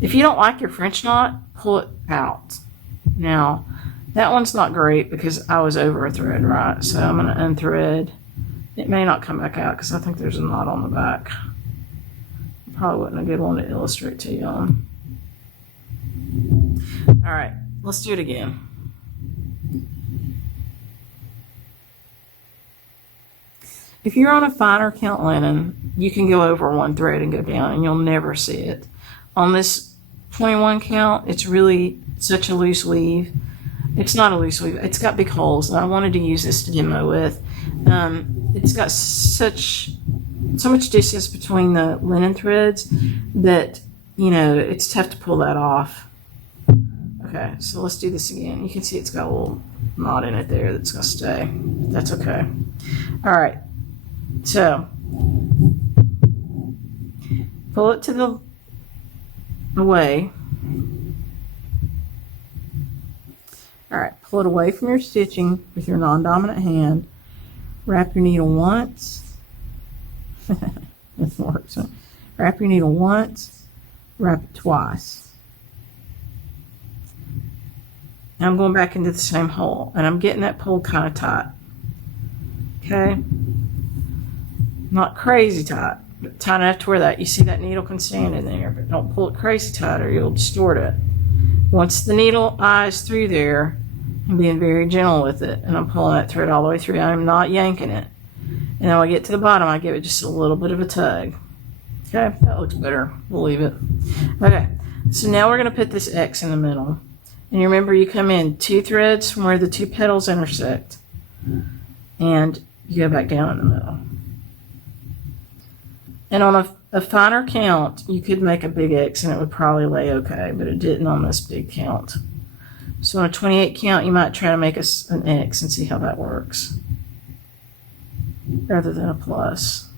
If you don't like your French knot, pull it out. Now, that one's not great because I was over a thread, right? So I'm going to unthread. It may not come back out because I think there's a knot on the back. Probably wasn't a good one to illustrate to you on. All right, let's do it again. If you're on a finer count linen, you can go over one thread and go down and you'll never see it. On this 21 count, it's really such a loose weave. It's not a loose weave. It's got big holes, and I wanted to use this to demo with. It's got so much distance between the linen threads that, you know, it's tough to pull that off. Okay, so let's do this again. You can see it's got a little knot in it there that's going to stay. That's okay. All right, so pull it to the away. All right, pull it away from your stitching with your non-dominant hand. Wrap your needle once. This works. Wrap your needle once. Wrap it twice. And I'm going back into the same hole, and I'm getting that pulled kind of tight. Okay? Not crazy tight, but tight enough to where that you see that needle can stand in there, but don't pull it crazy tight or you'll distort it. Once the needle eyes through there, I'm being very gentle with it, and I'm pulling that thread all the way through. I'm not yanking it. And then when I get to the bottom, I give it just a little bit of a tug. Okay, that looks better. We'll leave it. Okay, so now we're going to put this X in the middle. And you remember, you come in 2 threads from where the 2 petals intersect. And you go back down in the middle. And on a finer count, you could make a big X and it would probably lay okay, but it didn't on this big count. So on a 28 count, you might try to make an X and see how that works, rather than a plus.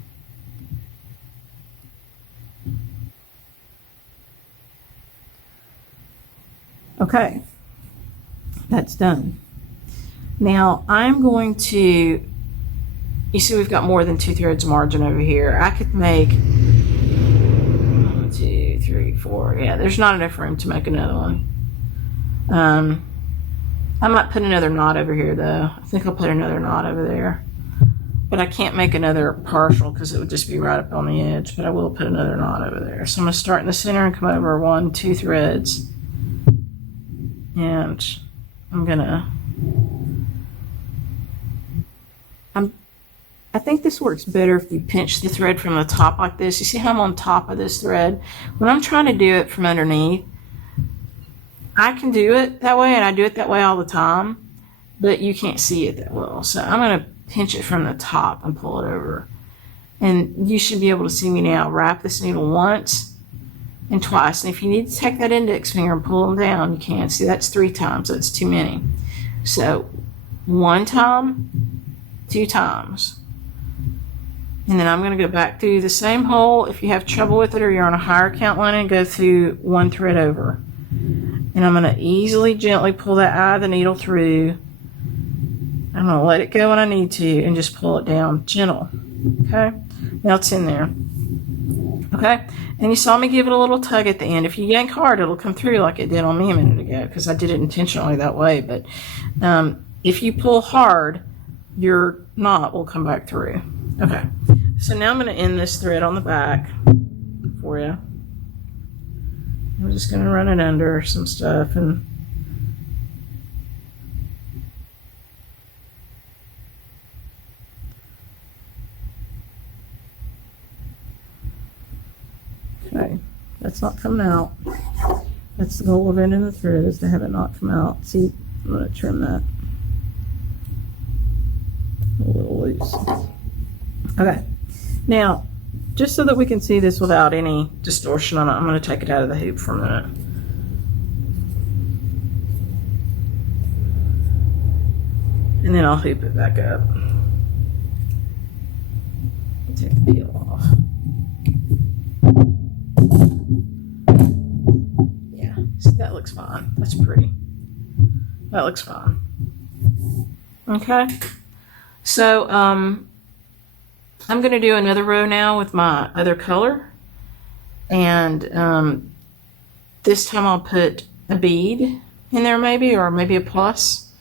Okay, that's done. Now I'm going to, you see we've got more than 2 threads margin over here. I could make 1, 2, 3, 4. Yeah, there's not enough room to make another one. I might put another knot over here though. I think I'll put another knot over there. But I can't make another partial because it would just be right up on the edge, but I will put another knot over there. So I'm going to start in the center and come over 1, 2 threads. And I'm going to, I think this works better if you pinch the thread from the top like this. You see how I'm on top of this thread? When I'm trying to do it from underneath, I can do it that way, and I do it that way all the time, but you can't see it that well. So I'm going to pinch it from the top and pull it over. And you should be able to see me now. Wrap this needle once and twice. And if you need to take that index finger and pull them down, you can. See, that's 3 times. That's too many. So 1 time, 2 times. And then I'm going to go back through the same hole. If you have trouble with it or you're on a higher count linen, go through 1 thread over. And I'm going to easily, gently pull that eye of the needle through. I'm going to let it go when I need to and just pull it down gentle. Okay? Now it's in there. Okay, and you saw me give it a little tug at the end. If you yank hard, it'll come through like it did on me a minute ago, because I did it intentionally that way. But if you pull hard, your knot will come back through. Okay, so now I'm going to end this thread on the back for you. I'm just going to run it under some stuff and okay, that's not coming out. That's the goal of ending the thread, is to have it not come out. See, I'm going to trim that a little loose. Okay, now just so that we can see this without any distortion on it, I'm going to take it out of the hoop for a minute. And then I'll hoop it back up. Take the peel off. Yeah, see, that looks fine. That's pretty. That looks fine. Okay, so I'm going to do another row now with my other color, and this time I'll put a bead in there, maybe, or maybe a plus.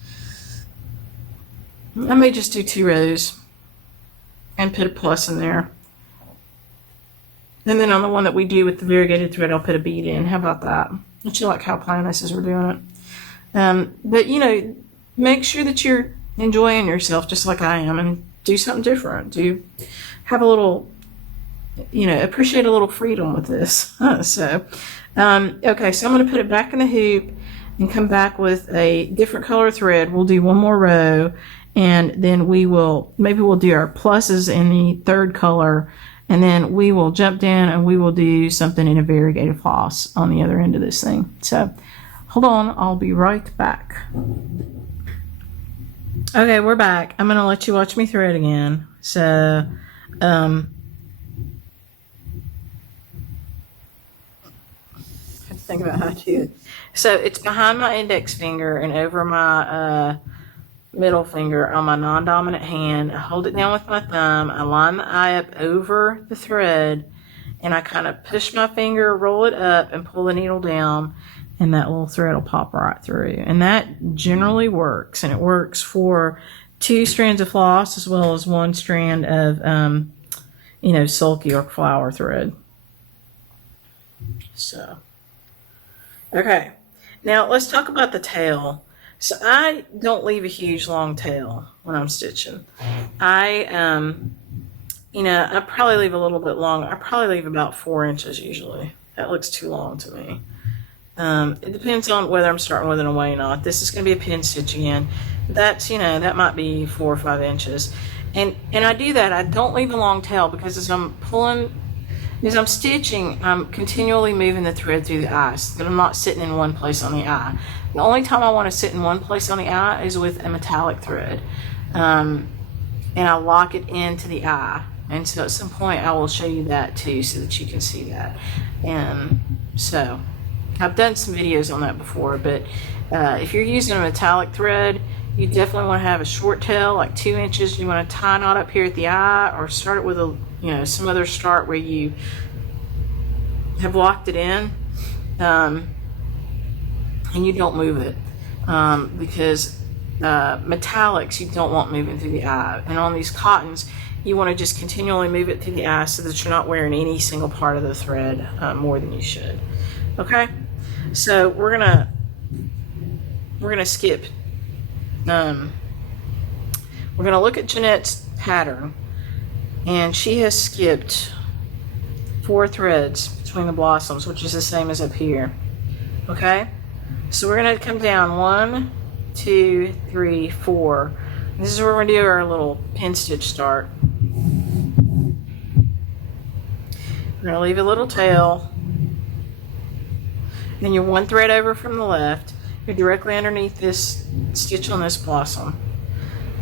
I may just do 2 rows and put a plus in there, and then on the one that we do with the variegated thread, I'll put a bead in. How about that? Don't you like how plain this is? We're doing it, but you know, make sure that you're enjoying yourself just like I am, and do something different. Do have a little, you know, appreciate a little freedom with this. So, okay, so I'm going to put it back in the hoop and come back with a different color thread. We'll do one more row, and then maybe we'll do our pluses in the third color, and then we will jump down and we will do something in a variegated floss on the other end of this thing. So, hold on, I'll be right back. Okay, we're back. I'm going to let you watch me thread again. So, I have to think about how to do it. So, it's behind my index finger and over my middle finger on my non-dominant hand. I hold it down with my thumb. I line the eye up over the thread, and I kind of push my finger, roll it up, and pull the needle down, and that little thread will pop right through. And that generally works, and it works for 2 strands of floss as well as 1 strand of, you know, sulky or flower thread. So, okay. Now, let's talk about the tail. So, I don't leave a huge long tail when I'm stitching. You know, I probably leave a little bit long. I probably leave about 4 inches usually. That looks too long to me. It depends on whether I'm starting with an away knot. This is going to be a pin stitch again. That's, you know, that might be 4 or 5 inches. And I do that. I don't leave a long tail because as I'm stitching, I'm continually moving the thread through the eye, so that I'm not sitting in one place on the eye. The only time I want to sit in one place on the eye is with a metallic thread. And I lock it into the eye. And so at some point I will show you that too, so that you can see that. And so I've done some videos on that before, but if you're using a metallic thread, you definitely want to have a short tail, like 2 inches. You want to tie a knot up here at the eye, or start it with a, you know, some other start where you have locked it in, and you don't move it, because metallics you don't want moving through the eye. And on these cottons, you want to just continually move it through the eye so that you're not wearing any single part of the thread more than you should. Okay, so we're gonna skip. We're gonna look at Jeanette's pattern, and she has skipped 4 threads between the blossoms, which is the same as up here. Okay, so we're gonna come down 1, 2, 3, 4. This is where we're gonna do our little pin stitch start. We're gonna leave a little tail. Then you're 1 thread over from the left. You're directly underneath this stitch on this blossom.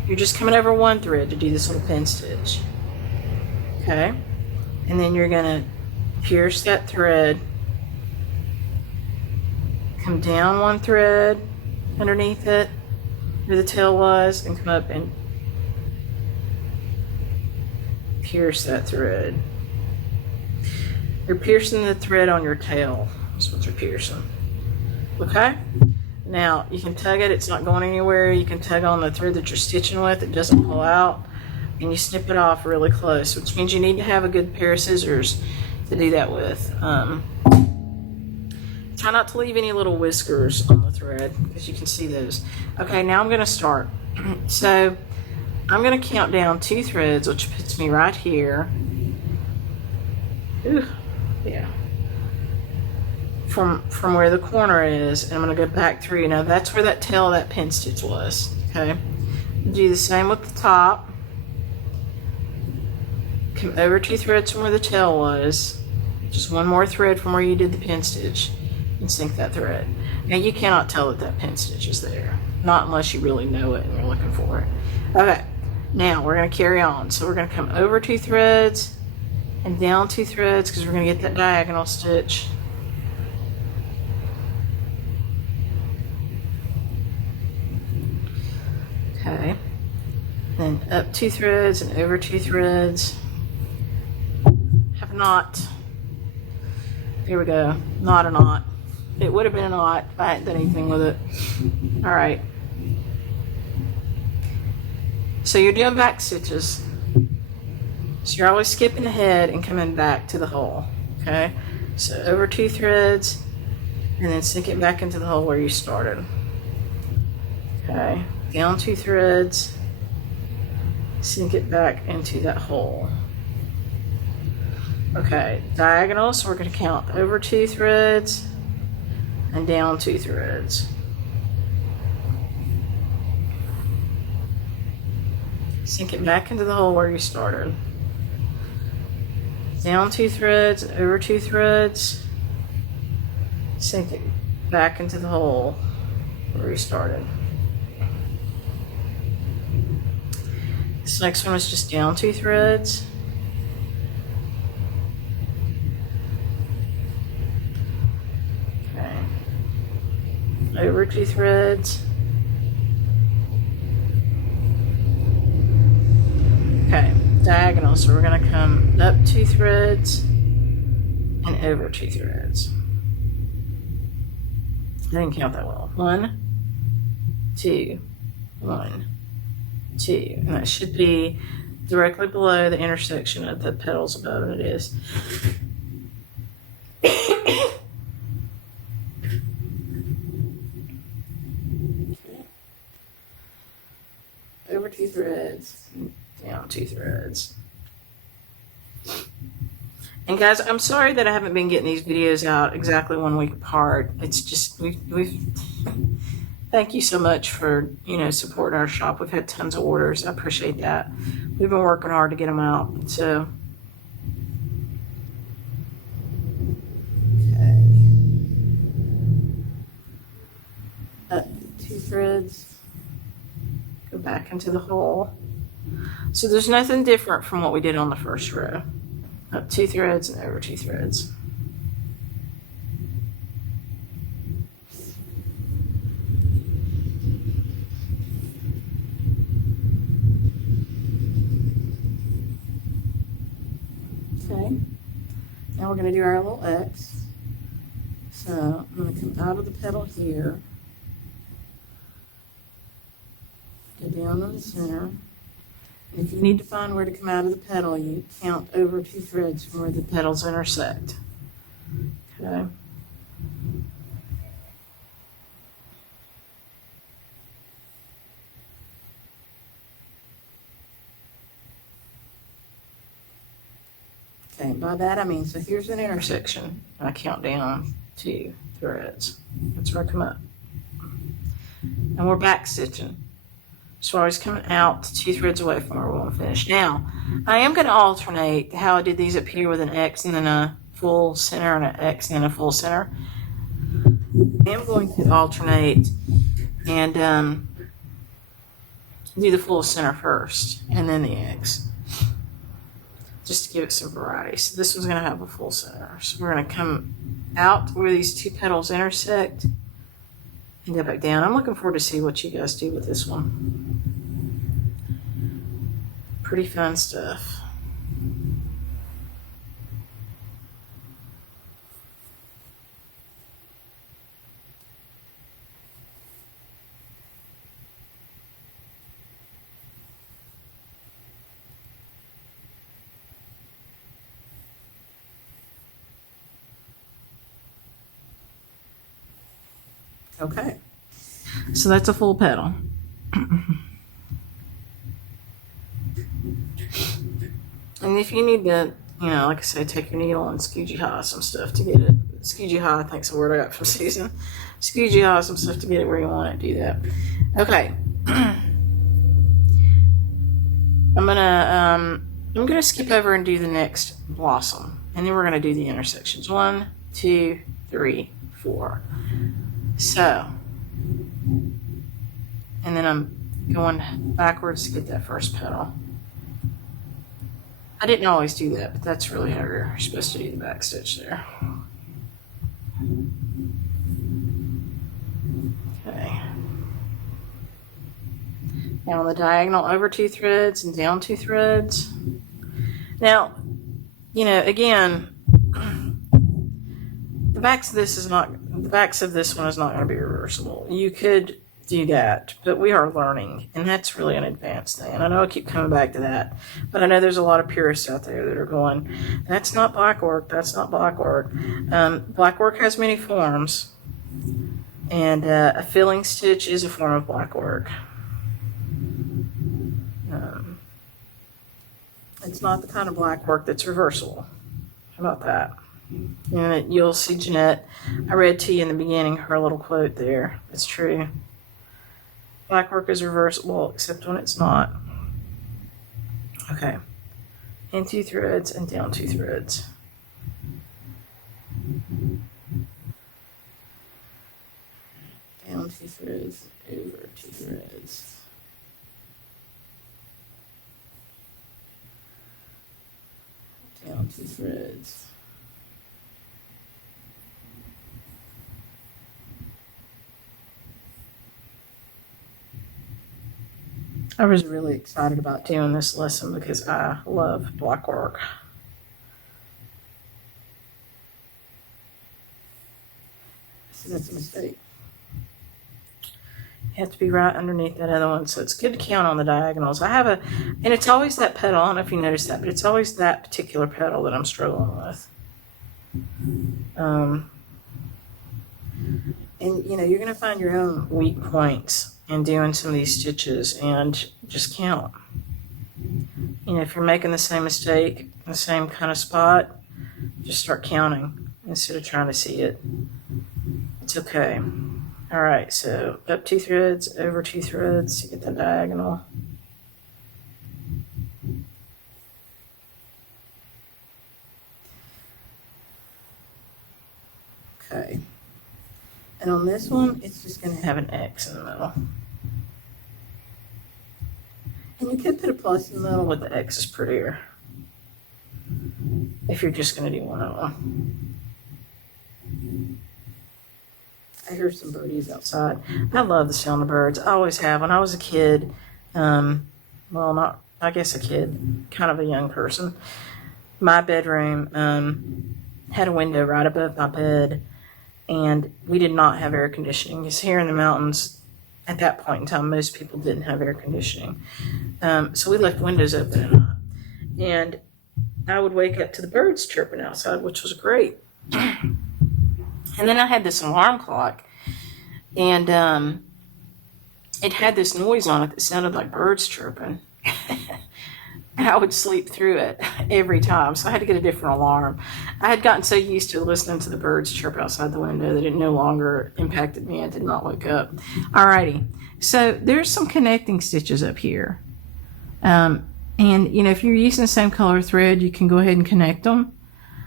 You're just coming over 1 thread to do this little pin stitch. Okay? And then you're gonna pierce that thread, come down 1 thread underneath it where the tail was, and come up and pierce that thread. You're piercing the thread on your tail. That's what you're piercing. Okay? Now, you can tug it. It's not going anywhere. You can tug on the thread that you're stitching with. It doesn't pull out. And you snip it off really close, which means you need to have a good pair of scissors to do that with. Try not to leave any little whiskers on the thread, because you can see those. Okay, now I'm going to start. So I'm going to count down 2 threads, which puts me right here. Ooh, yeah. From where the corner is, and I'm going to go back 3. Now that's where that tail of that pin stitch was. Okay. Do the same with the top. Come over 2 threads from where the tail was. Just 1 more thread from where you did the pin stitch. And sink that thread. Now you cannot tell that that pin stitch is there, not unless you really know it and you're looking for it. Okay, now we're going to carry on. So we're going to come over 2 threads and down 2 threads, because we're going to get that diagonal stitch. Okay, then up 2 threads and over 2 threads. Have not. Here we go. Not a knot. It would have been a knot if I hadn't done anything with it. All right. So you're doing back stitches. So you're always skipping ahead and coming back to the hole. Okay. So over 2 threads, and then sink it back into the hole where you started. Okay. Down 2 threads, sink it back into that hole. Okay. Diagonal. So we're going to count over 2 threads. And down 2 threads. Sink it back into the hole where you started. Down 2 threads, over 2 threads. Sink it back into the hole where you started. This next one is just down 2 threads. Over 2 threads. Okay, diagonal. So we're going to come up 2 threads and over 2 threads. I didn't count that well. 1, 2, 1, 2. And that should be directly below the intersection of the petals above, and it is. Over 2 threads, down 2 threads. And guys, I'm sorry that I haven't been getting these videos out exactly 1 week apart. It's just, we've thank you so much for, supporting our shop. We've had tons of orders. I appreciate that. We've been working hard to get them out. So, okay. Up 2 threads. Go back into the hole. So there's nothing different from what we did on the first row. Up 2 threads and over 2 threads. Okay. Now we're going to do our little X. So I'm going to come out of the petal here. Go down to the center. And if you need to find where to come out of the petal, you count over 2 threads from where the petals intersect. Okay. Okay, by that I mean, so here's an intersection. I count down 2 threads. That's where I come up. And we're back stitching. So I was coming out 2 threads away from where we want to finish. Now, I am going to alternate how I did these up here with an X and then a full center and an X and then a full center. I am going to alternate and do the full center first and then the X, just to give it some variety. So this one's going to have a full center. So we're going to come out where these 2 petals intersect and go back down. I'm looking forward to see what you guys do with this one. Pretty fun stuff. Okay, so that's a full petal. And if you need to, like I said, take your needle and scoogee high some stuff to get it. Scoogee high, I think's a word I got from Susan. Scoogee high some stuff to get it where you want it. Do that. Okay. I'm gonna skip over and do the next blossom, and then we're gonna do the intersections. 1, 2, 3, 4. So, and then I'm going backwards to get that first petal. I didn't always do that, but that's really how you're supposed to do the back stitch there. Okay. Now on the diagonal, over 2 threads and down 2 threads. Now, again, the backs of this one is not going to be reversible. You could do that, but we are learning, and that's really an advanced thing. And I know I keep coming back to that, but I know there's a lot of purists out there that are going, that's not black work, that's not black work. Black work has many forms, and a filling stitch is a form of black work. It's not the kind of black work that's reversible. How about that? And you'll see Jeanette, I read to you in the beginning her little quote there. It's true. Black work is reversible except when it's not. Okay. In 2 threads and down 2 threads. Down 2 threads, over 2 threads. Down 2 threads. I was really excited about doing this lesson because I love block work. So that's a mistake. You have to be right underneath that other one. So it's good to count on the diagonals. And it's always that petal. I don't know if you noticed that, but it's always that particular petal that I'm struggling with. And you're going to find your own weak points in doing some of these stitches, and just count. If you're making the same mistake in the same kind of spot, just start counting instead of trying to see it. It's okay. All right, so up 2 threads, over 2 threads to get the diagonal. Okay. And on this one, it's just going to have an X in the middle. And you could put a plus in the middle, but the X is prettier if you're just going to do one of them. I hear some birdies outside. I love the sound of birds. I always have. When I was a kid, kind of a young person, my bedroom had a window right above my bed, and we did not have air conditioning. Because here in the mountains, at that point in time, most people didn't have air conditioning. So we left windows open at night. And I would wake up to the birds chirping outside, which was great. And then I had this alarm clock, and it had this noise on it that sounded like birds chirping. And I would sleep through it every time, so I had to get a different alarm. I had gotten so used to listening to the birds chirp outside the window that it no longer impacted me. I did not wake up. Alrighty, so there's some connecting stitches up here. And if you're using the same color thread, you can go ahead and connect them.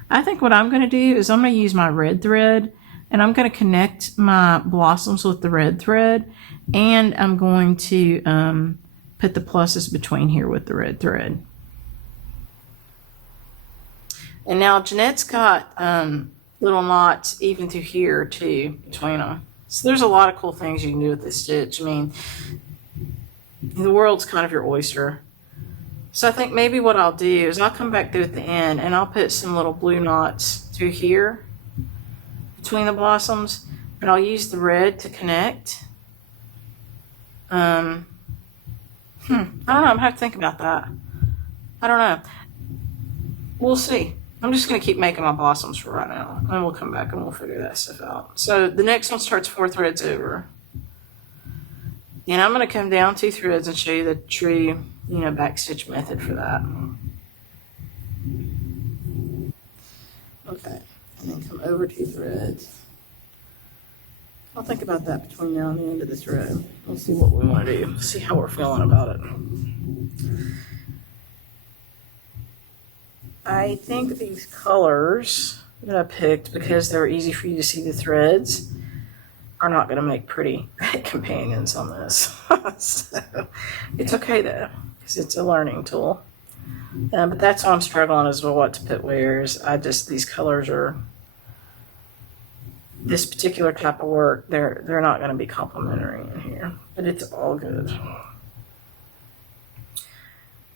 I think what I'm going to do is I'm going to use my red thread, and I'm going to connect my blossoms with the red thread, and I'm going to put the pluses between here with the red thread. And now Jeanette's got little knots even through here too between them. So there's a lot of cool things you can do with this stitch. I mean, the world's kind of your oyster. So I think maybe what I'll do is I'll come back through at the end, and I'll put some little blue knots through here between the blossoms, but I'll use the red to connect. I don't know. I'm going to have to think about that. I don't know. We'll see. I'm just going to keep making my blossoms for right now, and we'll come back and we'll figure that stuff out. So the next one starts 4 threads over. And I'm going to come down 2 threads and show you the true, backstitch method for that. Okay, and then come over 2 threads. I'll think about that between now and the end of the thread. We'll see what we want to do. See how we're feeling about it. I think these colors that I picked, because they're easy for you to see the threads, are not going to make pretty companions on this. So it's okay though, because it's a learning tool. But that's why I'm struggling as well what to put where's. These colors are, this particular type of work, they're not going to be complementary in here, but it's all good.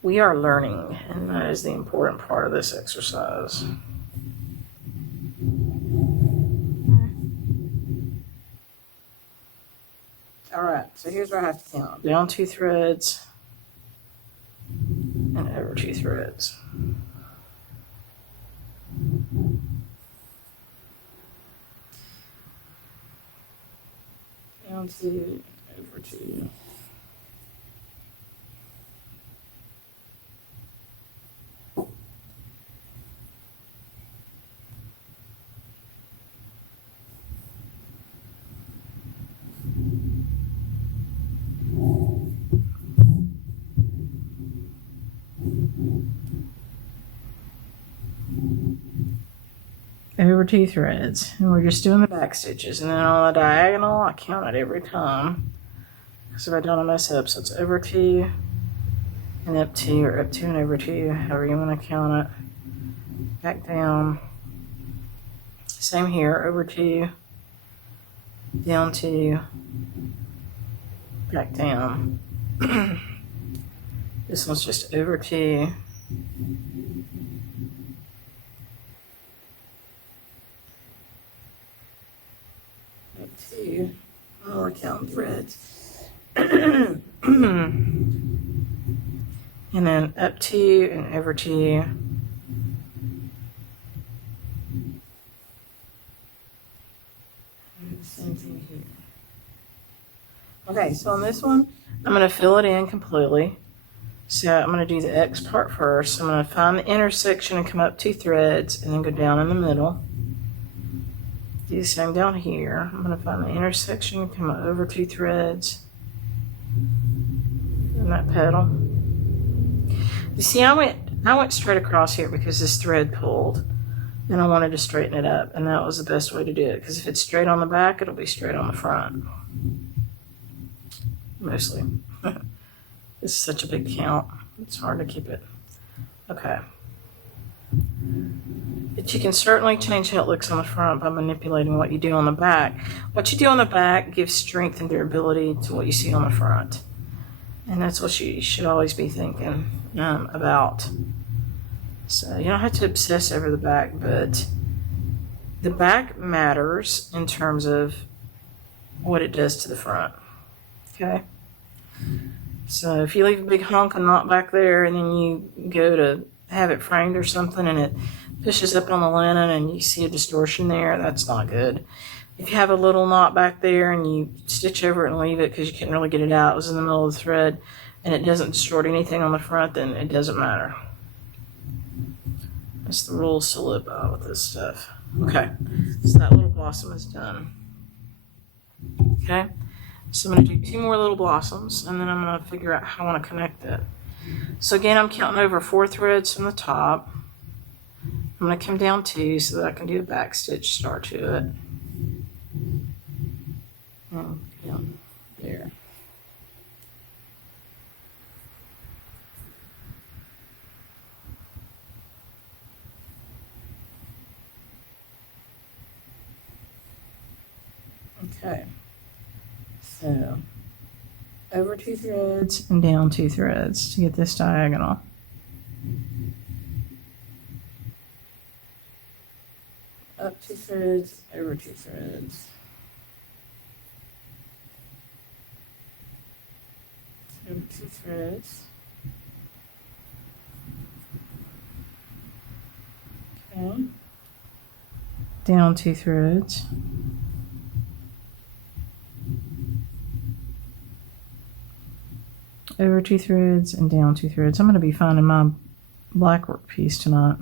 We are learning, and that is the important part of this exercise. All right, so here's where I have to count. Down 2 threads and over 2 threads. Down 2, over 2. Over 2 threads, and we're just doing the back stitches, and then on the diagonal I count it every time, because if I don't, I mess up. So it's over 2 and up 2, or up 2 and over 2, however you want to count it. Back down. Same here, over 2, down 2, back down. This one's just over 2. More count threads. And then up 2 and over 2. And the same thing here. Okay, so on this one, I'm going to fill it in completely. So I'm going to do the X part first. I'm going to find the intersection and come up 2 threads and then go down in the middle. Do the same down here. I'm going to find the intersection and come over 2 threads in that petal. You see, I went straight across here because this thread pulled, and I wanted to straighten it up, and that was the best way to do it, because if it's straight on the back, it'll be straight on the front. Mostly. This is such a big count. It's hard to keep it. Okay. But you can certainly change how it looks on the front by manipulating what you do on the back. What you do on the back gives strength and durability to what you see on the front. And that's what you should always be thinking about. So you don't have to obsess over the back, but the back matters in terms of what it does to the front. Okay? So if you leave a big hunk of knot back there and then you go to have it framed or something and it pushes up on the linen and you see a distortion there, that's not good. If you have a little knot back there and you stitch over it and leave it because you couldn't really get it out, it was in the middle of the thread, and it doesn't distort anything on the front, then it doesn't matter. That's the rules to live by with this stuff. Okay, so that little blossom is done. Okay, so I'm going to do 2 more little blossoms, and then I'm going to figure out how I want to connect it. So again, I'm counting over 4 threads from the top. I'm going to come down 2 so that I can do a back stitch start to it. And down there. Okay, so over 2 threads and down 2 threads to get this diagonal. Up 2 threads, over 2 threads. Over 2 threads. Okay. down 2 threads, over 2 threads, and down 2 threads. I'm going to be finding my black work piece tonight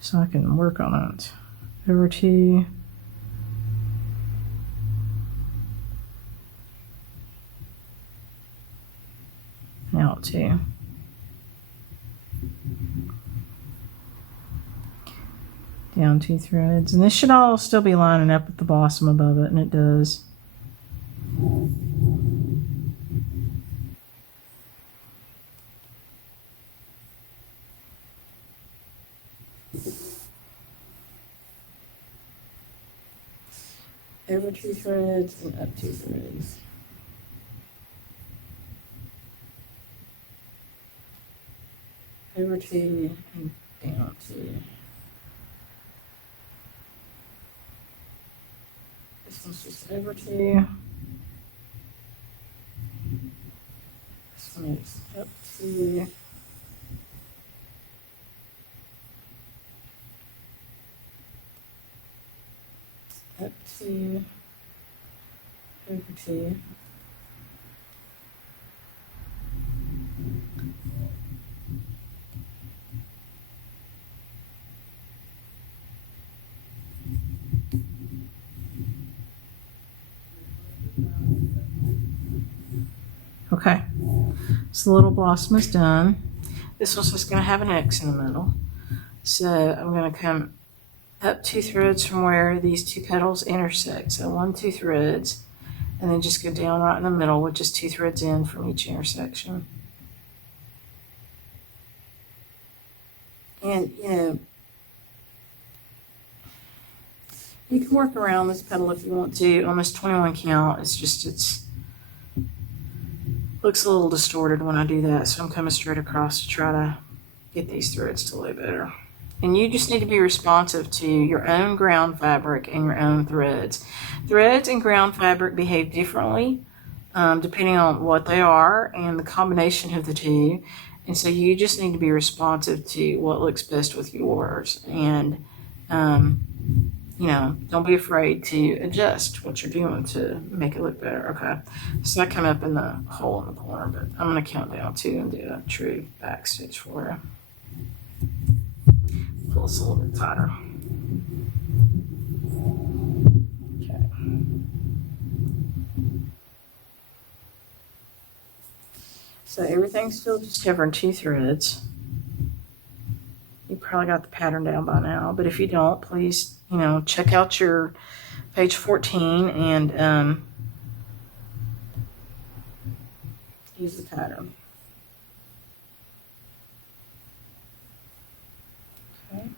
so I can work on it. Over 2, out 2. Down 2 threads, and this should all still be lining up with the blossom above it, and it does. Over 2 threads and up 2 threads. Over 2 and down 2. This one's just over 2. This one is up 2. Up 2. Over 2. Okay, so the little blossom is done. This one's just going to have an X in the middle. So I'm going to come up 2 threads from where these 2 petals intersect. So 1, 2 threads, and then just go down right in the middle with just 2 threads in from each intersection. And, you know, you can work around this petal if you want to. On this 21 count, it's looks a little distorted when I do that, so I'm coming straight across to try to get these threads to lay better. And you just need to be responsive to your own ground fabric and your own threads. Threads and ground fabric behave differently depending on what they are and the combination of the two. And so you just need to be responsive to what looks best with yours. And, you know, don't be afraid to adjust what you're doing to make it look better. Okay, so I come up in the hole in the corner, but I'm going to count down 2 and do a true back stitch for you. Pull this a little bit tighter. Okay. So everything's still just covering 2 threads. You probably got the pattern down by now, but if you don't, please, you know, check out your page 14 and use the pattern. Okay.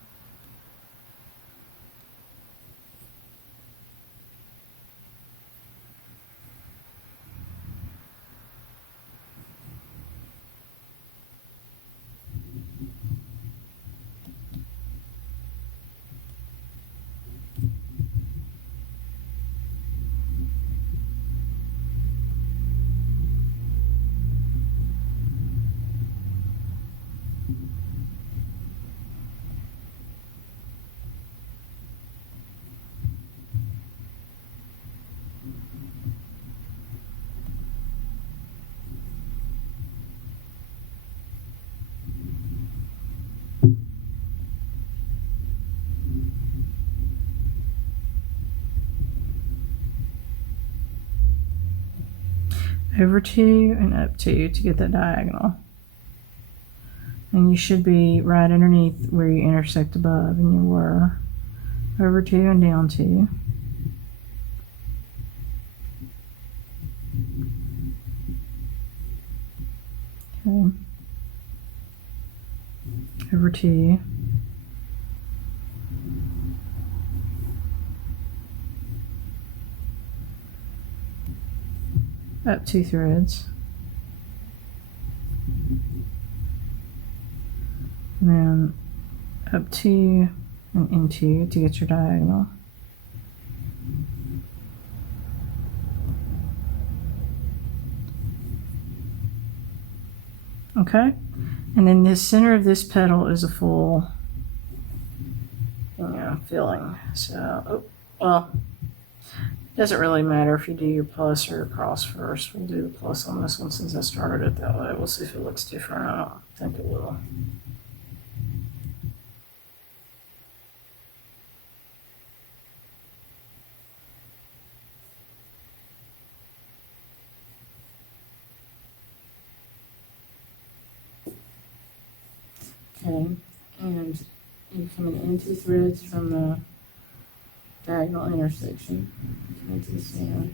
Over 2 and up 2 to get that diagonal. And you should be right underneath where you intersect above, and you were. Over 2 and down 2. Okay. Over 2. Up 2 threads, and then up 2 and into to get your diagonal. Okay, and then the center of this petal is a full, you know, filling. So, oh, well, doesn't really matter if you do your plus or your cross first. We'll do the plus on this one since I started it that way. We'll see if it looks different. I don't think it will. Okay, and you're coming into threads from the diagonal intersection into the center.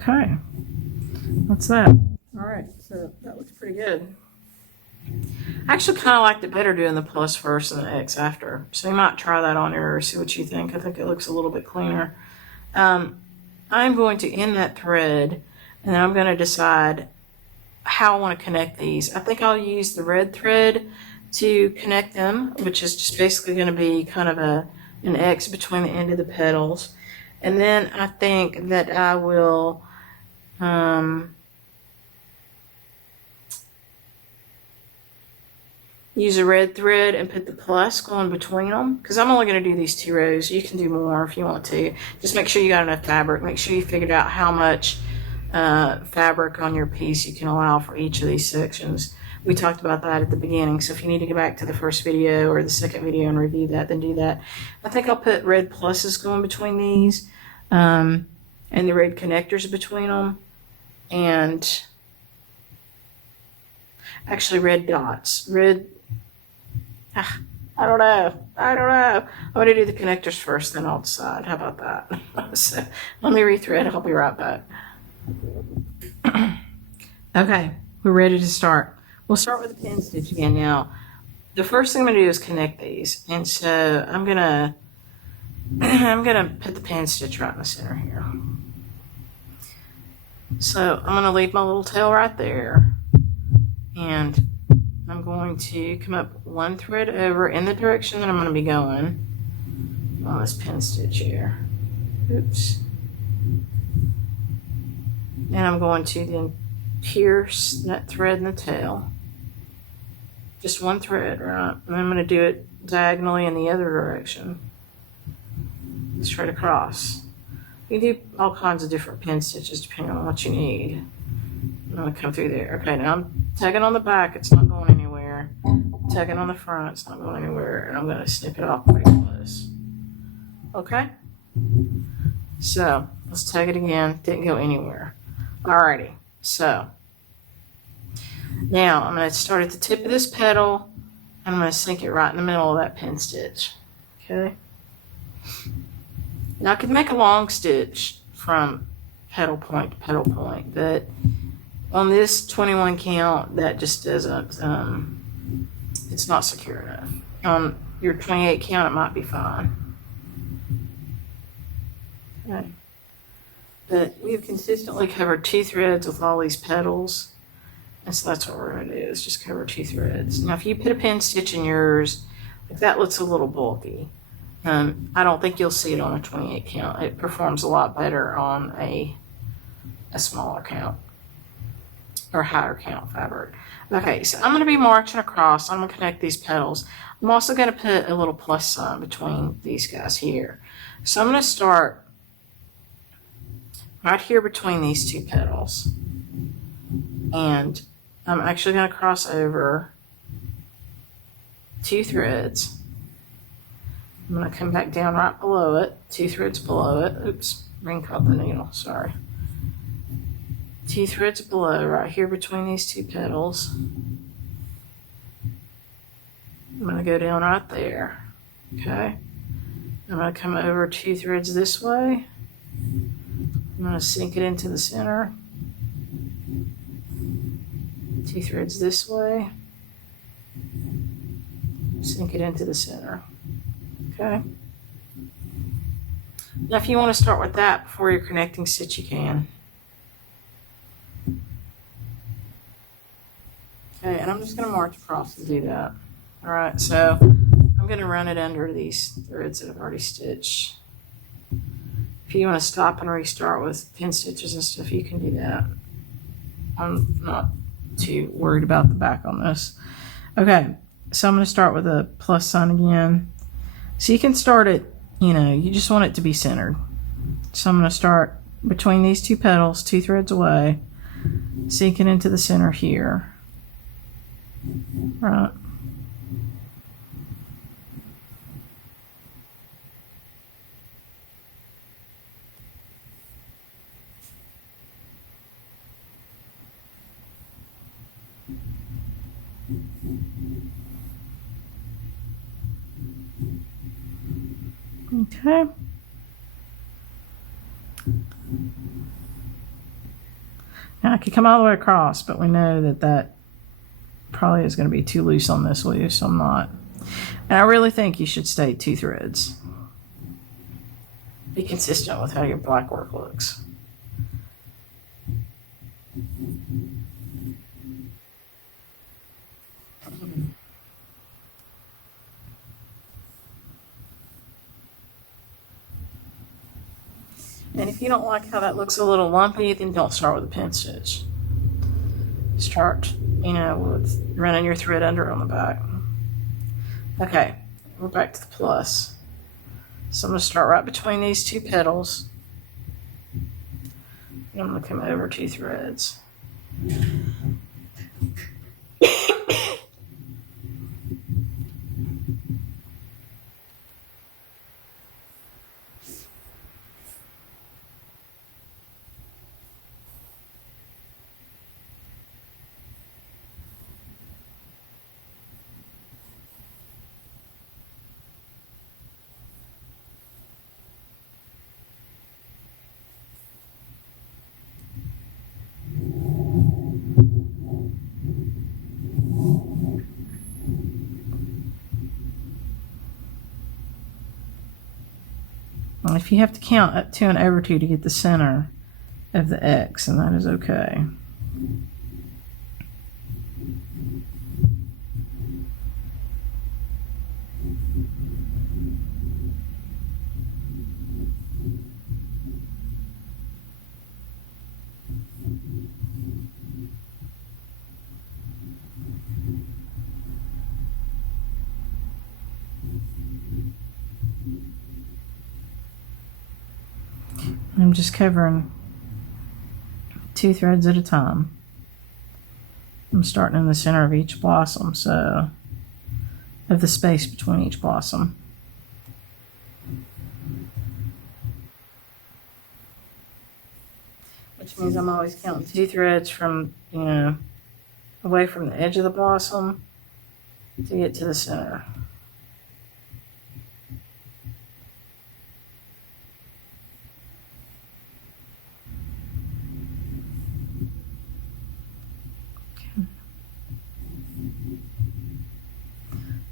Okay, what's that? All right, so that looks pretty good. I actually kind of liked it better doing the plus first and the X after. So you might try that on yours, see what you think. I think it looks a little bit cleaner. I'm going to end that thread, and then I'm going to decide how I want to connect these. I think I'll use the red thread to connect them, which is just basically going to be kind of an X between the end of the petals. And then I think that I will use a red thread and put the plus going between them, because I'm only going to do these 2 rows. You can do more if you want to. Just make sure you got enough fabric. Make sure you figured out how much fabric on your piece you can allow for each of these sections. We talked about that at the beginning, so if you need to go back to the first video or the second video and review that, then do that. I think I'll put red pluses going between these, and the red connectors between them, and actually red dots. I don't know. I'm going to do the connectors first, then I'll decide. How about that? So let me rethread. I'll be right back. Okay, we're ready to start. We'll start with the pin stitch again. Now, the first thing I'm going to do is connect these. And so I'm going to put the pin stitch right in the center here. So I'm going to leave my little tail right there. And I'm going to come up 1 thread over in the direction that I'm going to be going on this pin stitch here. Oops. And I'm going to then pierce that thread in the tail. Just 1 thread, right? And I'm going to do it diagonally in the other direction. Straight across. You can do all kinds of different pin stitches depending on what you need. I'm going to come through there. Okay, now I'm tugging on the back. It's not going anywhere. Tugging on the front. It's not going anywhere. And I'm going to snip it off pretty close. Okay? So, let's tug it again. Didn't go anywhere. Alrighty. So, now I'm going to start at the tip of this petal. And I'm going to sink it right in the middle of that pin stitch. Okay? Now I could make a long stitch from petal point to petal point, but on this 21 count, that just doesn't, it's not secure enough. On your 28 count, it might be fine. Okay. But we've consistently covered 2 threads with all these petals, and so that's what we're going to do, is just cover 2 threads. Now if you put a pin stitch in yours, like that looks a little bulky. I don't think you'll see it on a 28 count. It performs a lot better on a smaller count or higher count fabric. Okay, so I'm going to be marching across. I'm going to connect these petals. I'm also going to put a little plus sign between these guys here. So I'm going to start right here between these 2 petals. And I'm actually going to cross over 2 threads. I'm going to come back down right below it, 2 threads below it. Oops, ring caught the needle, sorry. 2 threads below, right here between these 2 petals. I'm going to go down right there, okay? I'm going to come over 2 threads this way. I'm going to sink it into the center. 2 threads this way. Sink it into the center. Okay. Now if you want to start with that before your connecting stitch, you can. Okay, and I'm just going to march across and do that. All right, so I'm going to run it under these threads that I've already stitched. If you want to stop and restart with pin stitches and stuff, you can do that. I'm not too worried about the back on this. Okay, so I'm going to start with a plus sign again. So you can start it, you just want it to be centered. So I'm going to start between these two petals, 2 threads away, sinking into the center here. Right. Okay. Now I could come all the way across, but we know that that probably is going to be too loose on this loose, so I'm not. And I really think you should stay 2 threads. Be consistent with how your black work looks. And if you don't like how that looks a little lumpy, then don't start with a pin stitch. Start, with running your thread under on the back. Okay, we're back to the plus. So I'm going to start right between these 2 petals. And I'm going to come over 2 threads. If you have to count up 2 and over 2 to get the center of the X, and that is okay. I'm just covering 2 threads at a time. I'm starting in the center of each blossom, so of the space between each blossom. Which means I'm always counting 2 threads from, away from the edge of the blossom to get to the center.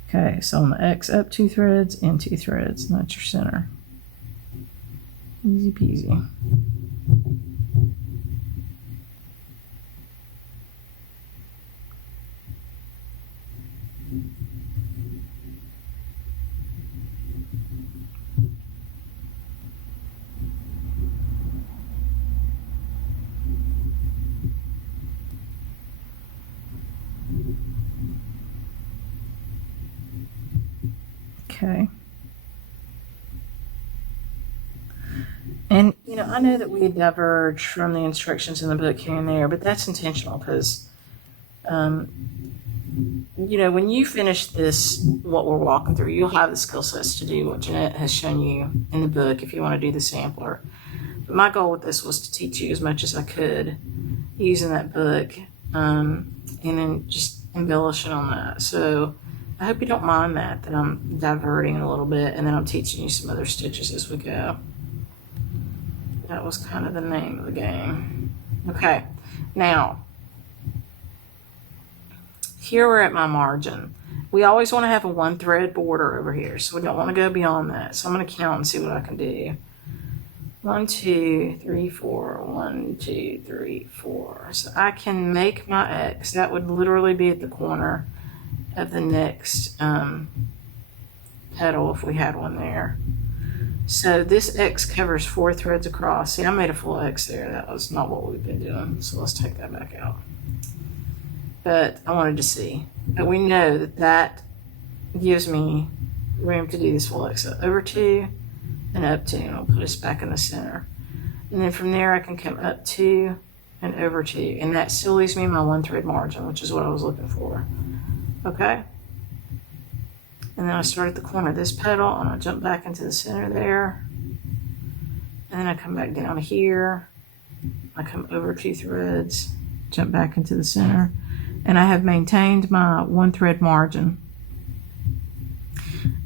Okay, so on the X, up 2 threads, in 2 threads, and that's your center. Easy peasy. Okay. And, I know that we diverge from the instructions in the book here and there, but that's intentional because, when you finish this, what we're walking through, you'll have the skill sets to do what Jeanette has shown you in the book if you want to do the sampler. But my goal with this was to teach you as much as I could using that book, and then just embellishing on that. So I hope you don't mind that I'm diverting a little bit, and then I'm teaching you some other stitches as we go. That was kind of the name of the game. Okay, now, here we're at my margin. We always want to have a 1 thread border over here, so we don't want to go beyond that. So I'm going to count and see what I can do. 1, 2, 3, 4. 1, 2, 3, 4. So I can make my X. That would literally be at the corner of the next petal if we had one there. So this X covers 4 threads across. See, I made a full X there. That was not what we've been doing. So let's take that back out. But I wanted to see. But we know that that gives me room to do this full X. So over 2 and up 2. And I'll put us back in the center. And then from there I can come up 2 and over 2. And that still leaves me my 1 thread margin, which is what I was looking for. Okay? And then I start at the corner of this petal and I jump back into the center there. And then I come back down here. I come over 2 threads, jump back into the center. And I have maintained my 1 thread margin.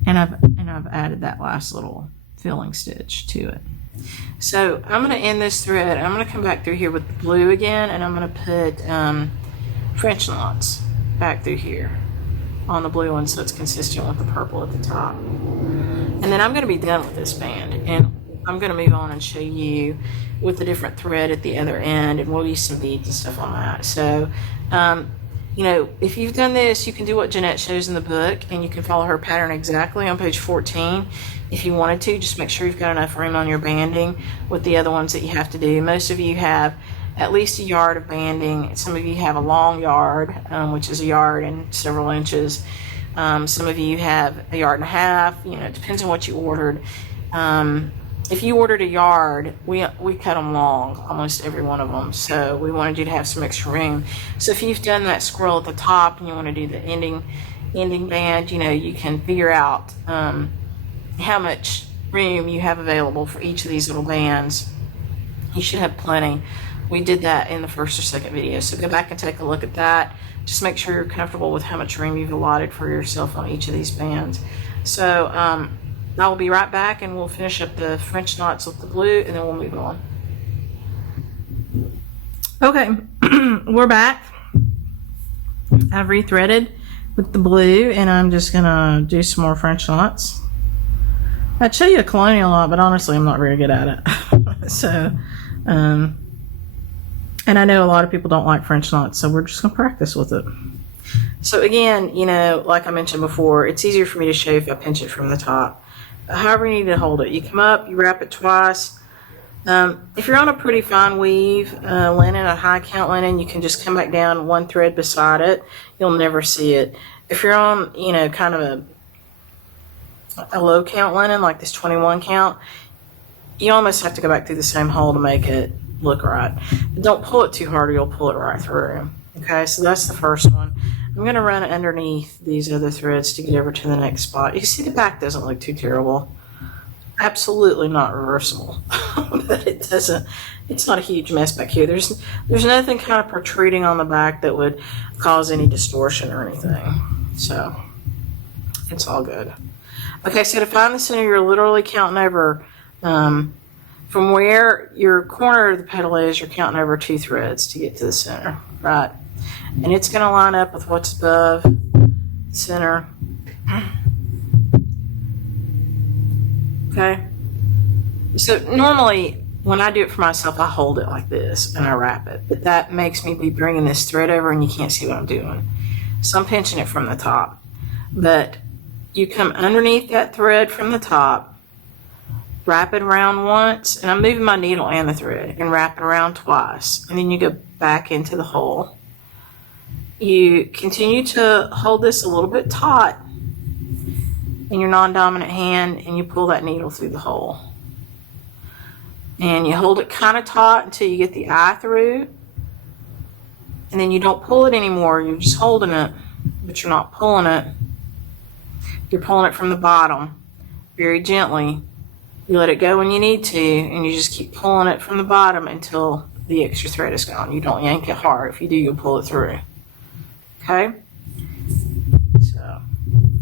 And I've added that last little filling stitch to it. So I'm going to end this thread. I'm going to come back through here with the blue again, and I'm going to put French knots back through here on the blue one so it's consistent with the purple at the top. And then I'm going to be done with this band, and I'm going to move on and show you with the different thread at the other end, and we'll use some beads and stuff on that. So you know, if you've done this, you can do what Jeanette shows in the book, and you can follow her pattern exactly on page 14 if you wanted to. Just make sure you've got enough room on your banding with the other ones that you have to do. Most of you have at least a yard of banding. Some of you have a long yard, which is a yard and several inches. Some of you have a yard and a half. You know, it depends on what you ordered. If you ordered a yard, we cut them long, almost every one of them. So we wanted you to have some extra room. So if you've done that scroll at the top and you want to do the ending band, you know, you can figure out how much room you have available for each of these little bands. You should have plenty. We did that in the first or second video. So go back and take a look at that. Just make sure you're comfortable with how much room you've allotted for yourself on each of these bands. So I will be right back, and we'll finish up the French knots with the blue, and then we'll move on. Okay, we're back. I've rethreaded with the blue, and I'm just gonna do some more French knots. I'd show you a colonial knot, but honestly, I'm not very good at it. So, and I know a lot of people don't like French knots, so we're just gonna practice with it. So again, you know, like I mentioned before, it's easier for me to show if I pinch it from the top. However you need to hold it. You come up, you wrap it twice. If you're on a pretty fine weave linen, a high count linen, you can just come back down 1 thread beside it. You'll never see it. If you're on, you know, kind of a low count linen, like this 21 count, you almost have to go back through the same hole to make it look right. But don't pull it too hard or you'll pull it right through. Okay, so that's the first one. I'm going to run underneath these other threads to get over to the next spot. You can see the back doesn't look too terrible. Absolutely not reversible. But it doesn't, it's not a huge mess back here. There's nothing kind of protruding on the back that would cause any distortion or anything. So it's all good. Okay, so to find the center, you're literally counting over, from where your corner of the petal is, you're counting over 2 threads to get to the center, right? And it's going to line up with what's above the center. Okay. So normally when I do it for myself, I hold it like this and I wrap it. But that makes me be bringing this thread over and you can't see what I'm doing. So I'm pinching it from the top. But you come underneath that thread from the top, wrap it around once, and I'm moving my needle and the thread, and wrap it around twice. And then you go back into the hole. You continue to hold this a little bit taut in your non-dominant hand, and you pull that needle through the hole. And you hold it kind of taut until you get the eye through, and then you don't pull it anymore. You're just holding it, but you're not pulling it. You're pulling it from the bottom very gently. You let it go when you need to, and you just keep pulling it from the bottom until the extra thread is gone. You don't yank it hard. If you do, you'll pull it through. Okay? So,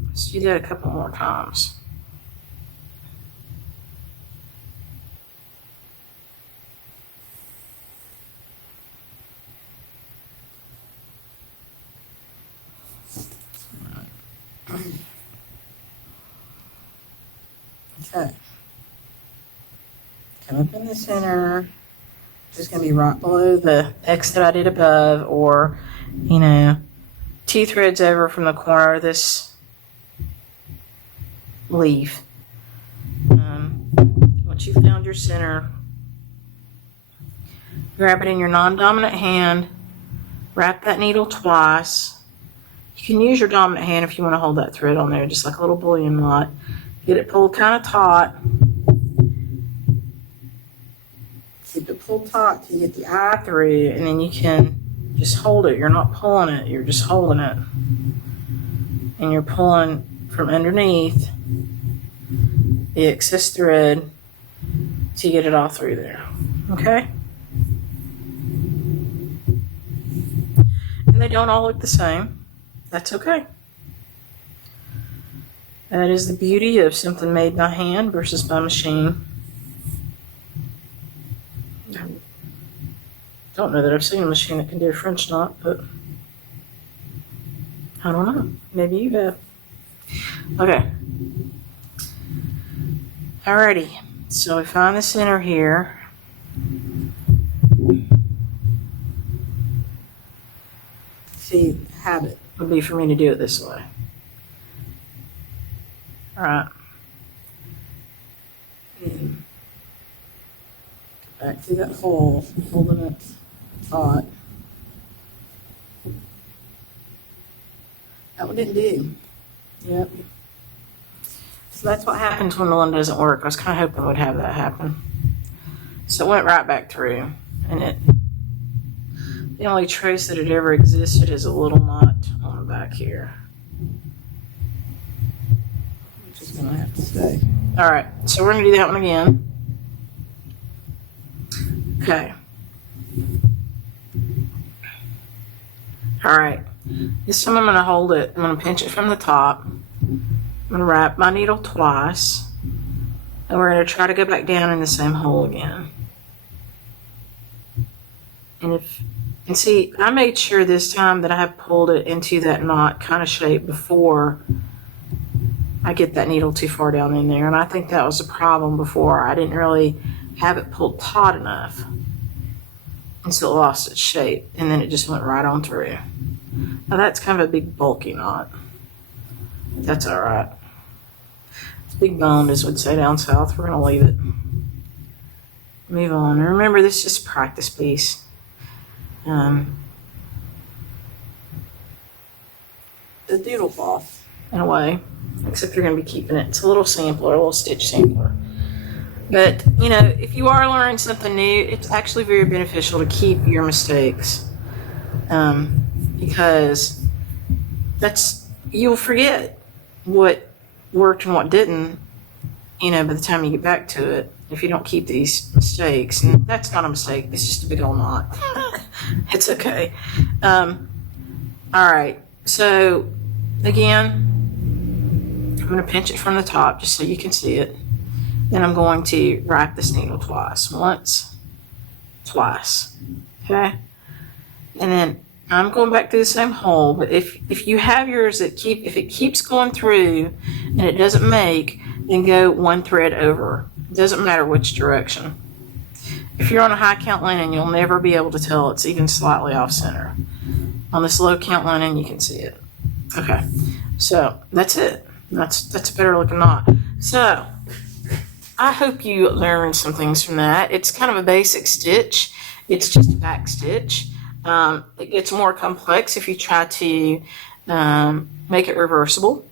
let's do that a couple more times. Okay. Come up in the center, just going to be right below the X that I did above, or, you know, 2 threads over from the corner of this leaf. Once you found your center, grab it in your non-dominant hand, wrap that needle twice. You can use your dominant hand if you want to hold that thread on there, just like a little bullion knot. Get it pulled kind of taut. Keep it pulled taut till you get the eye through, and then you can just hold it. You're not pulling it, you're just holding it. And you're pulling from underneath the excess thread to get it all through there. Okay? And they don't all look the same. That's okay. That is the beauty of something made by hand versus by machine. I don't know that I've seen a machine that can do a French knot, but I don't know. Maybe you have. Okay. Alrighty. So we find the center here. See, the habit would be for me to do it this way. Alright. And back through that hole, holding it taut. That one didn't do. Yep. So that's what happens when the one doesn't work. I was kind of hoping it would have that happen. So it went right back through. And the only trace that it ever existed is a little knot on the back here, which is going to have to stay. Alright, so we're going to do that one again. Okay. Alright, this time I'm going to hold it. I'm going to pinch it from the top. I'm going to wrap my needle twice. And we're going to try to go back down in the same hole again. And see, I made sure this time that I have pulled it into that knot kind of shape before I get that needle too far down in there. And I think that was a problem before. I didn't really have it pulled taut enough. And so it lost its shape. And then it just went right on through. Now that's kind of a big bulky knot. That's alright. It's big boned, as we'd say down south. We're going to leave it. Move on. And remember, this is just a practice piece. The doodle cloth in a way, except you're going to be keeping it. It's a little sampler, a little stitch sampler. But, you know, if you are learning something new, it's actually very beneficial to keep your mistakes. Because you'll forget what worked and what didn't, you know, by the time you get back to it, if you don't keep these mistakes. And that's not a mistake, it's just a big old knot. It's okay. Alright, so again, I'm going to pinch it from the top just so you can see it. Then I'm going to wrap this needle twice. Once, twice. Okay? And then I'm going back to the same hole, but if you have yours that if it keeps going through and it doesn't make, then go 1 thread over. It doesn't matter which direction. If you're on a high count linen, you'll never be able to tell it's even slightly off center. On this low count linen, you can see it. Okay, so that's it. That's a better looking knot. So I hope you learned some things from that. It's kind of a basic stitch. It's just a back stitch. It gets more complex if you try to make it reversible.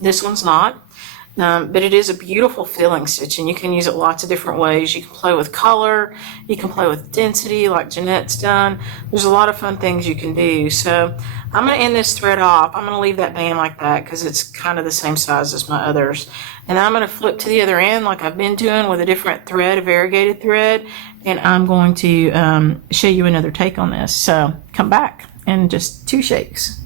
This one's not. But it is a beautiful filling stitch, and you can use it lots of different ways. You can play with color, you can play with density like Jeanette's done. There's a lot of fun things you can do. So I'm going to end this thread off. I'm going to leave that band like that because it's kind of the same size as my others. And I'm going to flip to the other end like I've been doing with a different thread, a variegated thread, and I'm going to show you another take on this. So come back and just 2 shakes.